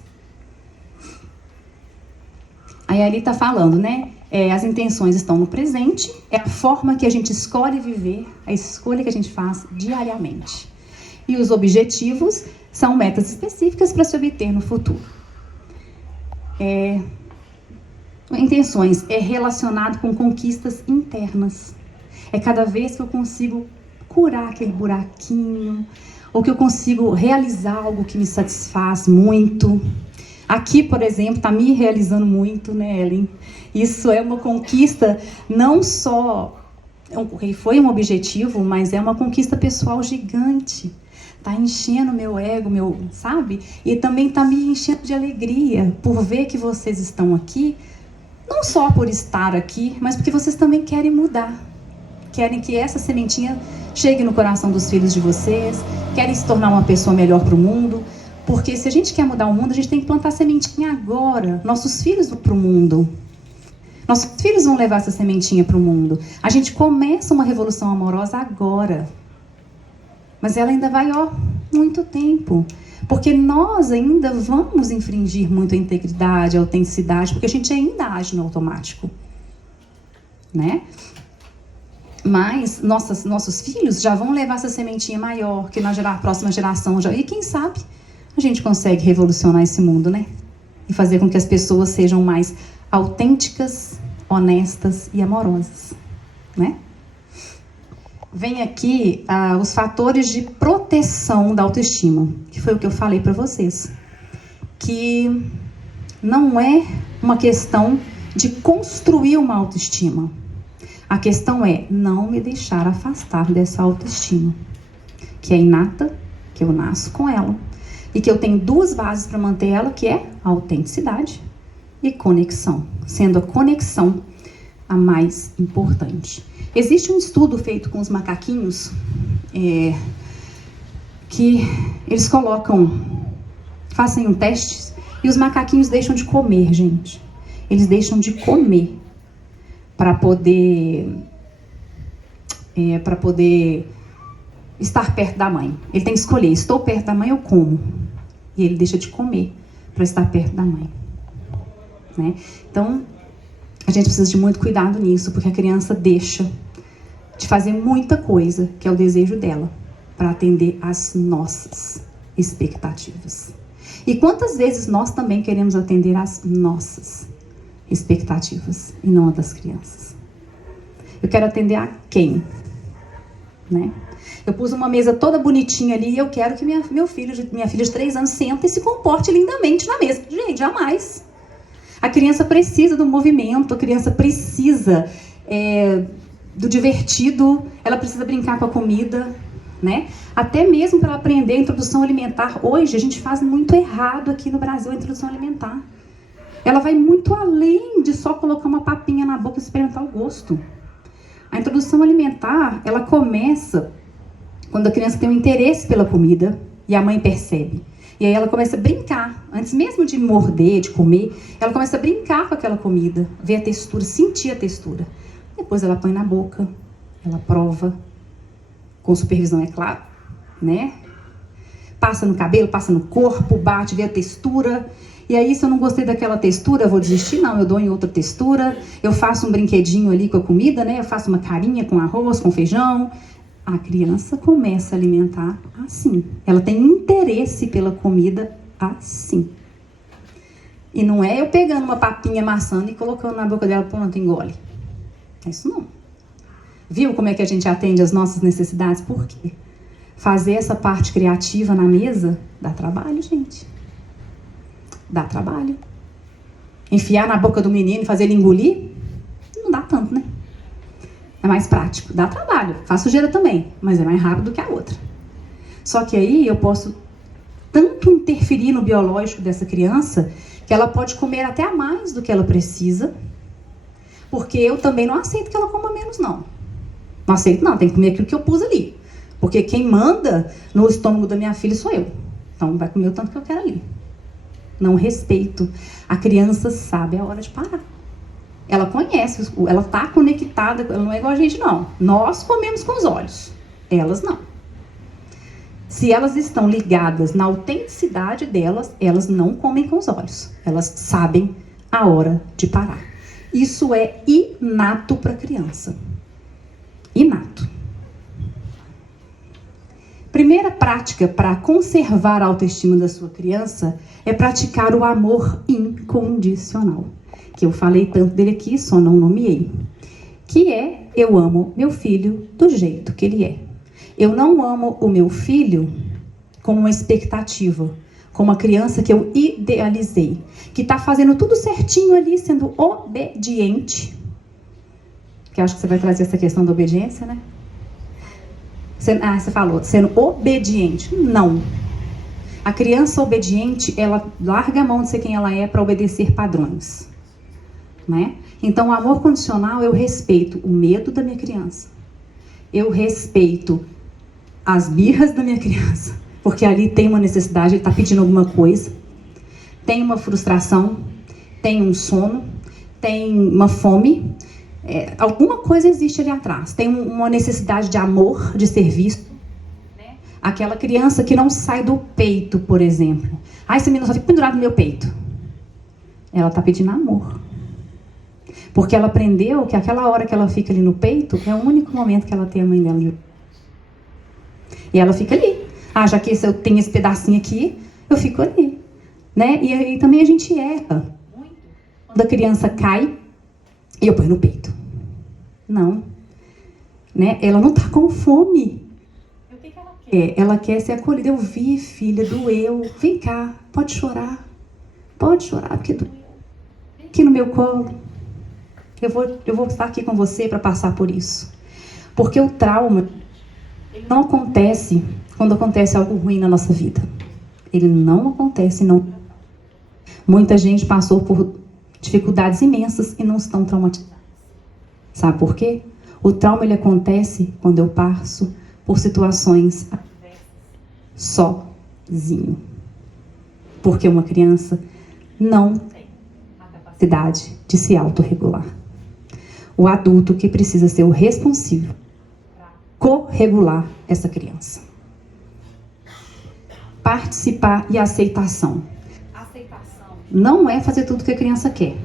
Aí ali está falando, né? As intenções estão no presente, é a forma que a gente escolhe viver, a escolha que a gente faz diariamente. E os objetivos são metas específicas para se obter no futuro. Intenções é relacionado com conquistas internas. É cada vez que eu consigo curar aquele buraquinho, ou que eu consigo realizar algo que me satisfaz muito. Aqui, por exemplo, está me realizando muito, né, Ellen? Isso é uma conquista, não só foi um objetivo, mas é uma conquista pessoal gigante. Está enchendo meu ego, sabe? E também está me enchendo de alegria por ver que vocês estão aqui, não só por estar aqui, mas porque vocês também querem mudar. Querem que essa sementinha chegue no coração dos filhos de vocês, querem se tornar uma pessoa melhor para o mundo. Porque se a gente quer mudar o mundo, a gente tem que plantar sementinha agora. Nossos filhos vão para o mundo. Nossos filhos vão levar essa sementinha para o mundo. A gente começa uma revolução amorosa agora. Mas ela ainda vai, muito tempo. Porque nós ainda vamos infringir muito a integridade, a autenticidade, porque a gente ainda age no automático. Né? Mas nossos filhos já vão levar essa sementinha maior, que na próxima geração já... E quem sabe a gente consegue revolucionar esse mundo, né? E fazer com que as pessoas sejam mais autênticas, honestas e amorosas, né? Vem aqui os fatores de proteção da autoestima, que foi o que eu falei para vocês. Que não é uma questão de construir uma autoestima. A questão é não me deixar afastar dessa autoestima, que é inata, que eu nasço com ela. E que eu tenho duas bases para manter ela, que é a autenticidade e conexão. Sendo a conexão a mais importante. Existe um estudo feito com os macaquinhos, que eles fazem um teste, e os macaquinhos deixam de comer, gente. Eles deixam de comer para poder estar perto da mãe. Ele tem que escolher, estou perto da mãe ou como? E ele deixa de comer para estar perto da mãe. Né? Então, a gente precisa de muito cuidado nisso, porque a criança deixa de fazer muita coisa, que é o desejo dela, para atender às nossas expectativas. E quantas vezes nós também queremos atender às nossas expectativas, e não a das crianças? Eu quero atender a quem? Né? Eu pus uma mesa toda bonitinha ali e eu quero que minha filha de 3 anos sente e se comporte lindamente na mesa. Gente, jamais. A criança precisa do movimento, a criança precisa do divertido, ela precisa brincar com a comida, né? Até mesmo para ela aprender a introdução alimentar. Hoje a gente faz muito errado aqui no Brasil a introdução alimentar. Ela vai muito além de só colocar uma papinha na boca e experimentar o gosto. A introdução alimentar, ela começa quando a criança tem um interesse pela comida e a mãe percebe. E aí ela começa a brincar. Antes mesmo de morder, de comer, ela começa a brincar com aquela comida, ver a textura, sentir a textura. Depois ela põe na boca, ela prova, com supervisão, é claro, né? Passa no cabelo, passa no corpo, bate, vê a textura. E aí, se eu não gostei daquela textura, eu vou desistir? Não, eu dou em outra textura. Eu faço um brinquedinho ali com a comida, né? Eu faço uma carinha com arroz, com feijão. A criança começa a alimentar assim. Ela tem interesse pela comida assim. E não é eu pegando uma papinha, amassando e colocando na boca dela, pronto, engole. É isso não. Viu como é que a gente atende às nossas necessidades? Por quê? Fazer essa parte criativa na mesa dá trabalho, gente. Dá trabalho. Enfiar na boca do menino e fazer ele engolir, não dá tanto, né? É mais prático. Dá trabalho. Faz sujeira também, mas é mais rápido que a outra. Só que aí eu posso tanto interferir no biológico dessa criança que ela pode comer até a mais do que ela precisa, porque eu também não aceito que ela coma menos, não. Não aceito, não. Tem que comer aquilo que eu pus ali. Porque quem manda no estômago da minha filha sou eu. Então vai comer o tanto que eu quero ali. Não respeito. A criança sabe a hora de parar. Ela conhece, ela está conectada, ela não é igual a gente, não. Nós comemos com os olhos, elas não. Se elas estão ligadas na autenticidade delas, elas não comem com os olhos. Elas sabem a hora de parar. Isso é inato para a criança. Inato. Primeira prática para conservar a autoestima da sua criança é praticar o amor incondicional. Que eu falei tanto dele aqui, só não nomeei. Que é, eu amo meu filho do jeito que ele é. Eu não amo o meu filho como uma expectativa, como uma criança que eu idealizei, que está fazendo tudo certinho ali, sendo obediente. Que eu acho que você vai trazer essa questão da obediência, né? Você falou, sendo obediente. Não. A criança obediente, ela larga a mão de ser quem ela é para obedecer padrões. Né? Então, o amor condicional, eu respeito o medo da minha criança. Eu respeito as birras da minha criança, porque ali tem uma necessidade, ele está pedindo alguma coisa, tem uma frustração, tem um sono, tem uma fome, alguma coisa existe ali atrás, tem uma necessidade de amor, de ser visto. Né? Aquela criança que não sai do peito, por exemplo. Esse menino só fica pendurado no meu peito. Ela está pedindo amor. Porque ela aprendeu que aquela hora que ela fica ali no peito é o único momento que ela tem a mãe dela. E ela fica ali. Já que eu tenho esse pedacinho aqui, eu fico ali. Né? E também a gente erra. Quando a criança cai, e eu ponho no peito. Não. Né? Ela não está com fome. O que ela quer? Ela quer ser acolhida. Eu vi, filha, doeu. Vem cá, pode chorar. Pode chorar, porque doeu. Vem aqui no meu colo. Eu vou estar aqui com você para passar por isso. Porque o trauma ele não acontece quando acontece algo ruim na nossa vida. Ele não acontece, não. Muita gente passou por dificuldades imensas e não estão traumatizados. Sabe por quê? O trauma ele acontece quando eu passo por situações sozinho. Porque uma criança não tem a capacidade de se autorregular. O adulto que precisa ser o responsável para corregular essa criança. Participar e aceitação. Aceitação não é fazer tudo que a criança quer.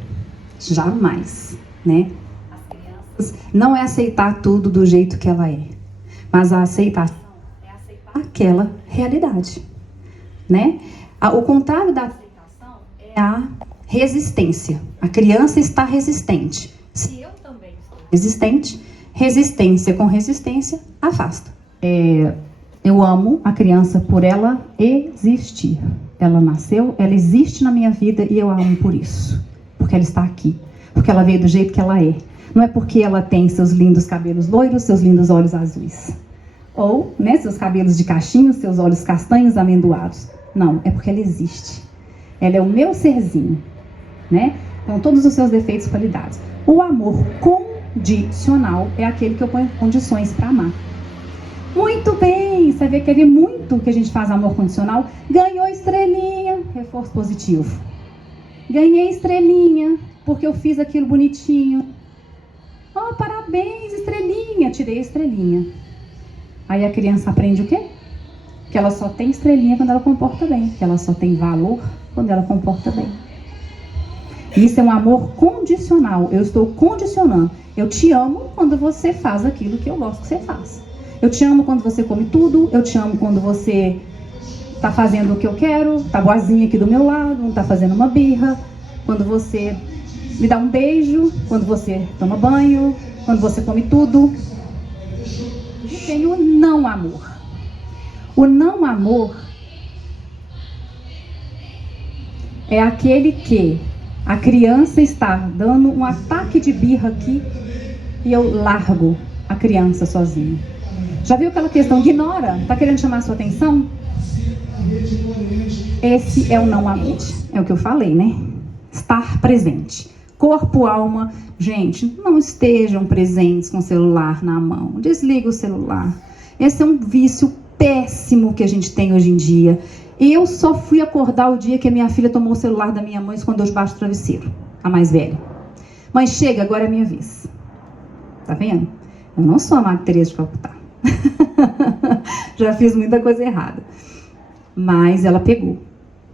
Jamais, né? As crianças não é aceitar tudo do jeito que ela é. Mas a aceitação é aceitar aquela realidade, né? O contrário da aceitação é a resistência. A criança está resistente. Se eu também estou resistente, resistência com resistência afasta. Eu amo a criança por ela existir. Ela nasceu, ela existe na minha vida e eu a amo por isso. Porque ela está aqui. Porque ela veio do jeito que ela é. Não é porque ela tem seus lindos cabelos loiros, seus lindos olhos azuis. Ou, né, seus cabelos de cachinho, seus olhos castanhos amendoados. Não, é porque ela existe. Ela é o meu serzinho, né? Com todos os seus defeitos e qualidades. O amor condicional é aquele que eu ponho condições para amar. Muito bem, você vê que ele muito que a gente faz amor condicional. Ganhou estrelinha, reforço positivo. Ganhei estrelinha, porque eu fiz aquilo bonitinho. Parabéns, estrelinha, tirei a estrelinha. Aí a criança aprende o quê? Que ela só tem estrelinha quando ela comporta bem. Que ela só tem valor quando ela comporta bem. Isso é um amor condicional. Eu estou condicionando. Eu te amo quando você faz aquilo que eu gosto que você faça. Eu te amo quando você come tudo. Eu te amo quando você tá fazendo o que eu quero. Tá boazinha aqui do meu lado. Não tá fazendo uma birra. Quando você me dá um beijo. Quando você toma banho. Quando você come tudo. E tem o não amor. O não amor é aquele que a criança está dando um ataque de birra aqui e eu largo a criança sozinha. Já viu aquela questão? Ignora? Está querendo chamar a sua atenção? Esse é o não amor. É o que eu falei, né? Estar presente. Corpo, alma. Gente, não estejam presentes com o celular na mão. Desliga o celular. Esse é um vício péssimo que a gente tem hoje em dia. Eu só fui acordar o dia que a minha filha tomou o celular da minha mãe e escondeu debaixo do travesseiro, a mais velha. Mãe, chega, agora é a minha vez. Tá vendo? Eu não sou a Madre Teresa de Calcutá. Já fiz muita coisa errada. Mas ela pegou.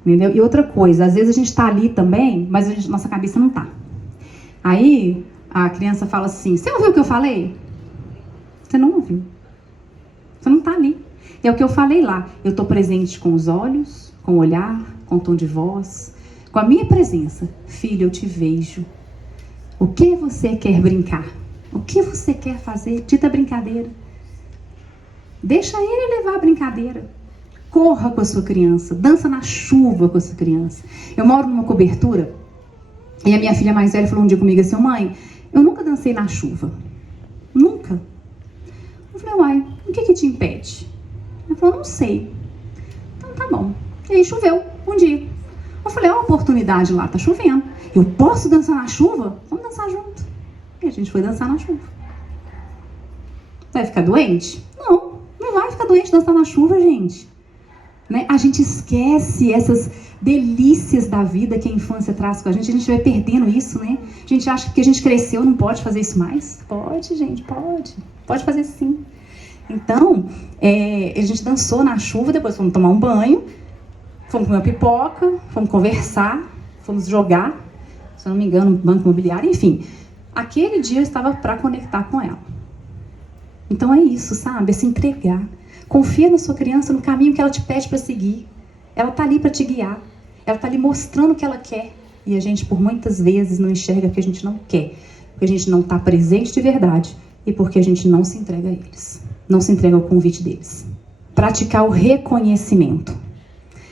Entendeu? E outra coisa, às vezes a gente tá ali também, mas nossa cabeça não tá. Aí a criança fala assim, você ouviu o que eu falei? Você não ouviu. Você não tá ali. É o que eu falei lá. Eu estou presente com os olhos, com o olhar, com o tom de voz, com a minha presença. Filho, eu te vejo. O que você quer brincar? O que você quer fazer? Dita brincadeira. Deixa ele levar a brincadeira. Corra com a sua criança. Dança na chuva com a sua criança. Eu moro numa cobertura e a minha filha mais velha falou um dia comigo assim, mãe, eu nunca dancei na chuva. Nunca. Eu falei, uai, o que te impede? Ela falou, não sei. Então tá bom. E aí choveu um dia. Eu falei, ó, a oportunidade lá, tá chovendo. Eu posso dançar na chuva? Vamos dançar junto. E a gente foi dançar na chuva. Vai ficar doente? Não, não vai ficar doente dançar na chuva, gente. Né? A gente esquece essas delícias da vida que a infância traz com a gente vai perdendo isso, né? A gente acha que porque a gente cresceu não pode fazer isso mais. Pode, gente, pode. Pode fazer sim. Então, a gente dançou na chuva, depois fomos tomar um banho, fomos comer uma pipoca, fomos conversar, fomos jogar, se eu não me engano, no banco imobiliário, enfim. Aquele dia eu estava para conectar com ela. Então é isso, sabe? É se entregar. Confia na sua criança, no caminho que ela te pede para seguir. Ela está ali para te guiar. Ela está ali mostrando o que ela quer. E a gente, por muitas vezes, não enxerga o que a gente não quer. Porque a gente não está presente de verdade e porque a gente não se entrega a eles. Não se entrega ao convite deles. Praticar o reconhecimento.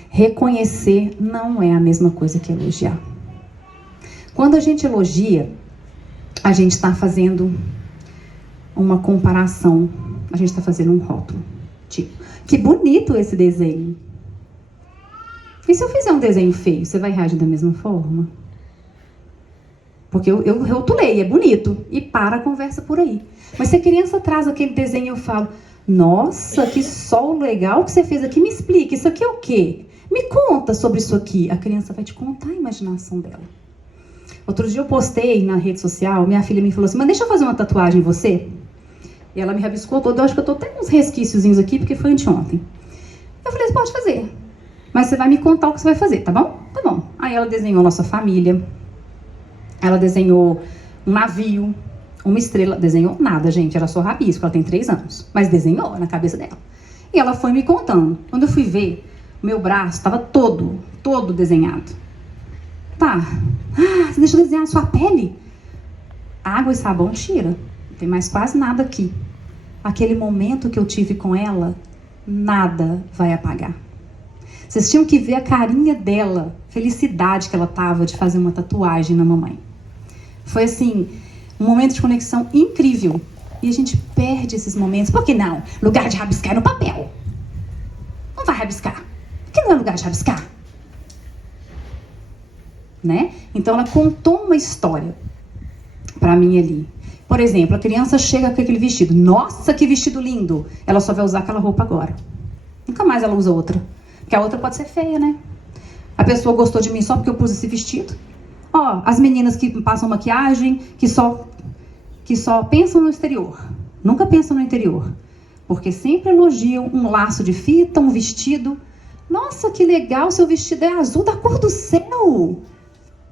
Reconhecer não é a mesma coisa que elogiar. Quando a gente elogia, a gente está fazendo uma comparação. A gente está fazendo um rótulo. Tipo, que bonito esse desenho. E se eu fizer um desenho feio, você vai reagir da mesma forma? Porque eu rotulei, é bonito. E para a conversa por aí. Mas se a criança traz aquele desenho, eu falo, nossa, que sol legal que você fez aqui, me explica, isso aqui é o quê? Me conta sobre isso aqui. A criança vai te contar a imaginação dela. Outro dia eu postei na rede social, minha filha me falou assim, mas deixa eu fazer uma tatuagem em você? E ela me rabiscou toda, eu acho que eu tô até com uns resquíciozinhos aqui, porque foi anteontem. Eu falei, você pode fazer, mas você vai me contar o que você vai fazer, tá bom? Tá bom. Aí ela desenhou nossa família, ela desenhou um navio, uma estrela, desenhou nada, gente, era só rabisco, ela tem 3 anos, mas desenhou na cabeça dela. E ela foi me contando. Quando eu fui ver, o meu braço estava todo desenhado. Tá, você deixa eu desenhar a sua pele? Água e sabão tira, não tem mais quase nada aqui. Aquele momento que eu tive com ela, nada vai apagar. Vocês tinham que ver a carinha dela, felicidade que ela tava de fazer uma tatuagem na mamãe. Foi assim, um momento de conexão incrível. E a gente perde esses momentos. Por que não? Lugar de rabiscar é no papel. Não vai rabiscar. Por que não é lugar de rabiscar? Né? Então ela contou uma história pra mim ali. Por exemplo, a criança chega com aquele vestido. Nossa, que vestido lindo! Ela só vai usar aquela roupa agora. Nunca mais ela usa outra. Porque a outra pode ser feia, né? A pessoa gostou de mim só porque eu pus esse vestido. Ó, as meninas que passam maquiagem, que só pensam no exterior. Nunca pensam no interior. Porque sempre elogiam um laço de fita, um vestido. Nossa, que legal, seu vestido é azul da cor do céu.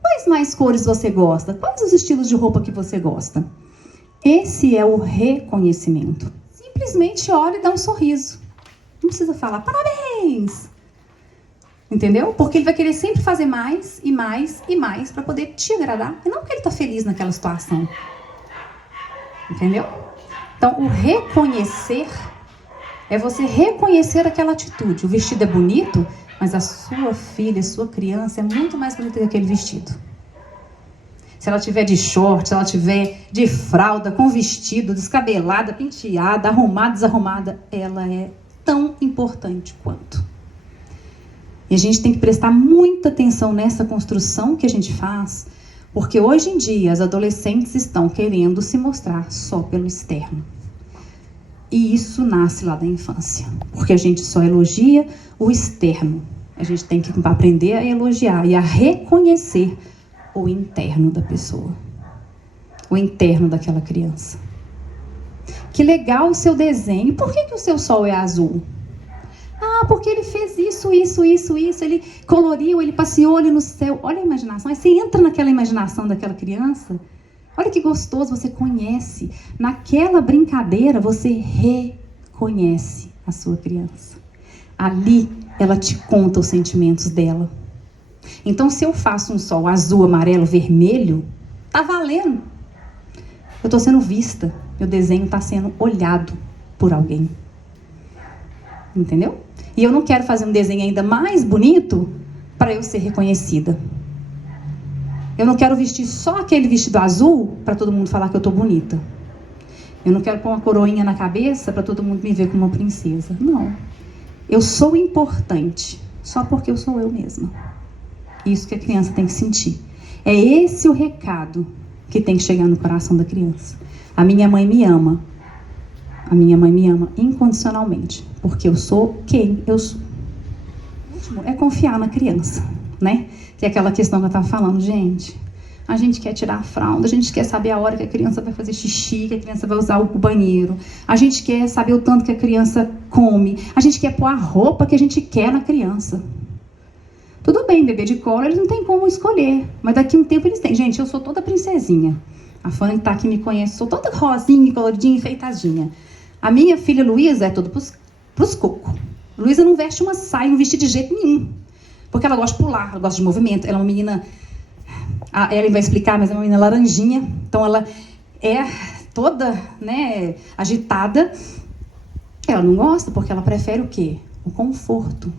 Quais mais cores você gosta? Quais os estilos de roupa que você gosta? Esse é o reconhecimento. Simplesmente olha e dá um sorriso. Não precisa falar parabéns. Entendeu? Porque ele vai querer sempre fazer mais e mais e mais para poder te agradar. E não porque ele está feliz naquela situação. Entendeu? Então, o reconhecer é você reconhecer aquela atitude. O vestido é bonito, mas a sua filha, a sua criança é muito mais bonita que aquele vestido. Se ela tiver de short, se ela tiver de fralda, com vestido, descabelada, penteada, arrumada, desarrumada, ela é tão importante quanto. E a gente tem que prestar muita atenção nessa construção que a gente faz, porque hoje em dia as adolescentes estão querendo se mostrar só pelo externo. E isso nasce lá da infância, porque a gente só elogia o externo. A gente tem que aprender a elogiar e a reconhecer o interno da pessoa, o interno daquela criança. Que legal o seu desenho. Por que o seu sol é azul? Ah, porque ele fez isso, ele coloriu, ele passeou ali no céu. Olha a imaginação, aí você entra naquela imaginação daquela criança. Olha que gostoso, você conhece. Naquela brincadeira, você reconhece a sua criança. Ali, ela te conta os sentimentos dela. Então, se eu faço um sol azul, amarelo, vermelho, tá valendo. Eu estou sendo vista, meu desenho está sendo olhado por alguém. Entendeu? E eu não quero fazer um desenho ainda mais bonito para eu ser reconhecida. Eu não quero vestir só aquele vestido azul para todo mundo falar que eu estou bonita. Eu não quero pôr uma coroinha na cabeça para todo mundo me ver como uma princesa. Não. Eu sou importante só porque eu sou eu mesma. Isso que a criança tem que sentir. É esse o recado que tem que chegar no coração da criança. A minha mãe me ama. A minha mãe me ama incondicionalmente, porque eu sou quem eu sou. O último é confiar na criança, né? Que é aquela questão que eu estava falando, gente. A gente quer tirar a fralda, a gente quer saber a hora que a criança vai fazer xixi, que a criança vai usar o banheiro. A gente quer saber o tanto que a criança come. A gente quer pôr a roupa que a gente quer na criança. Tudo bem, bebê de colo, eles não têm como escolher. Mas daqui a um tempo eles têm. Gente, eu sou toda princesinha. A Fanny que tá aqui me conhece, sou toda rosinha, coloridinha, enfeitadinha. A minha filha Luísa é toda pros cocos. Luísa não veste uma saia, um vestido de jeito nenhum. Porque ela gosta de pular, ela gosta de movimento. Ela é uma menina... A Ellen vai explicar, mas é uma menina laranjinha. Então ela é toda, né, agitada. Ela não gosta porque ela prefere o quê? O conforto.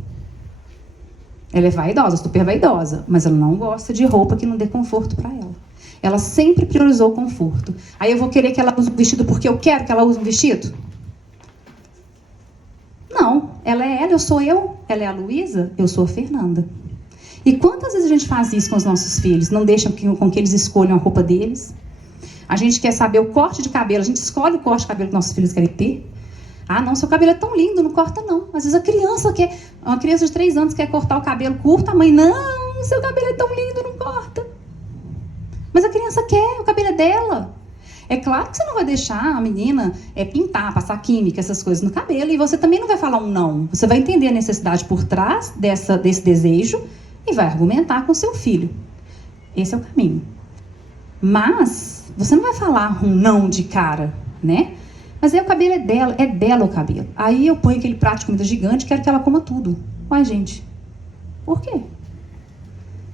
Ela é vaidosa, super vaidosa. Mas ela não gosta de roupa que não dê conforto para ela. Ela sempre priorizou o conforto. Aí eu vou querer que ela use um vestido porque eu quero que ela use um vestido? Não, ela é ela, eu sou eu. Ela é a Luísa, eu sou a Fernanda. E quantas vezes a gente faz isso com os nossos filhos? Não deixa com que eles escolham a roupa deles. A gente quer saber o corte de cabelo, a gente escolhe o corte de cabelo que nossos filhos querem ter. Ah, não, seu cabelo é tão lindo, não corta não. Às vezes a criança quer, uma criança de 3 anos quer cortar o cabelo curto, a mãe, não, seu cabelo é tão lindo, não corta. Mas a criança quer, o cabelo é dela. É claro que você não vai deixar a menina pintar, passar química, essas coisas no cabelo. E você também não vai falar um não. Você vai entender a necessidade por trás desse desejo e vai argumentar com seu filho. Esse é o caminho. Mas você não vai falar um não de cara, né? Mas aí o cabelo é dela o cabelo. Aí eu ponho aquele prato de comida gigante e quero que ela coma tudo. Uai, gente, por quê?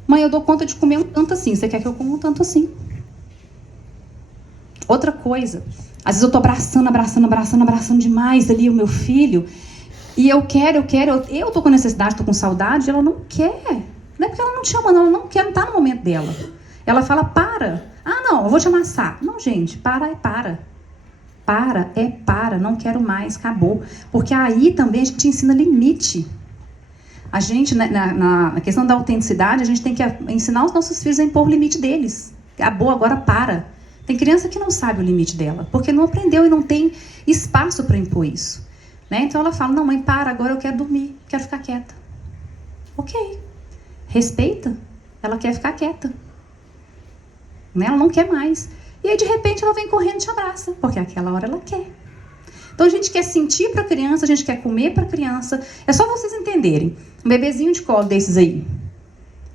Mãe, eu dou conta de comer um tanto assim. Você quer que eu coma um tanto assim? Outra coisa. Às vezes eu tô abraçando demais ali o meu filho. E eu tô com necessidade, tô com saudade. Ela não quer. Não é porque ela não te ama, não. Ela não quer, não tá no momento dela. Ela fala, para. Ah, não, eu vou te amassar. Não, gente, para. Para, não quero mais, acabou. Porque aí também a gente ensina limite. A gente, na questão da autenticidade, a gente tem que ensinar os nossos filhos a impor o limite deles. Acabou, agora para. Tem criança que não sabe o limite dela, porque não aprendeu e não tem espaço para impor isso. Né? Então ela fala, não, mãe, para, agora eu quero dormir, quero ficar quieta. Ok, respeita, ela quer ficar quieta. Né? Ela não quer mais. E aí, de repente, ela vem correndo e te abraça, porque aquela hora ela quer. Então a gente quer sentir para a criança, a gente quer comer para a criança. É só vocês entenderem. Um bebezinho de colo desses aí,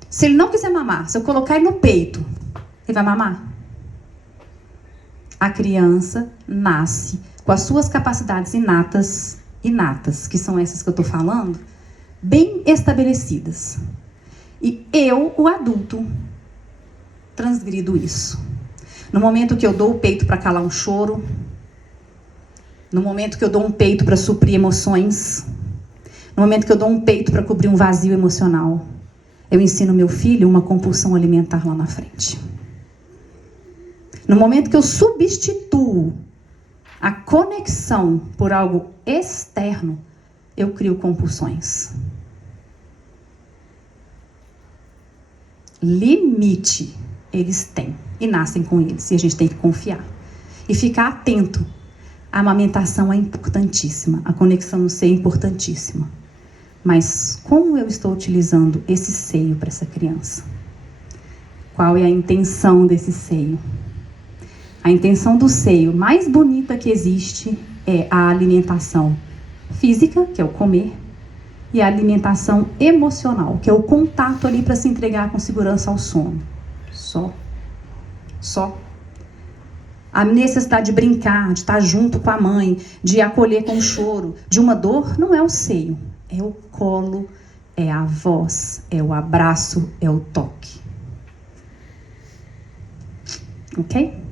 se ele não quiser mamar, se eu colocar ele no peito, ele vai mamar? A criança nasce com as suas capacidades inatas, que são essas que eu estou falando, bem estabelecidas. E eu, o adulto, transgrido isso. No momento que eu dou o peito para calar um choro, no momento que eu dou um peito para suprir emoções, no momento que eu dou um peito para cobrir um vazio emocional, eu ensino meu filho uma compulsão alimentar lá na frente. No momento que eu substituo a conexão por algo externo, eu crio compulsões. Limite eles têm e nascem com eles, e a gente tem que confiar e ficar atento. A amamentação é importantíssima, a conexão no ser é importantíssima, Mas como eu estou utilizando esse seio para essa criança? Qual é a intenção desse seio? A intenção do seio mais bonita que existe é a alimentação física, que é o comer, e a alimentação emocional, que é o contato ali para se entregar com segurança ao sono. Só. A necessidade de brincar, de estar junto com a mãe, de acolher com o choro, de uma dor, não é o seio, é o colo, é a voz, é o abraço, é o toque. Ok?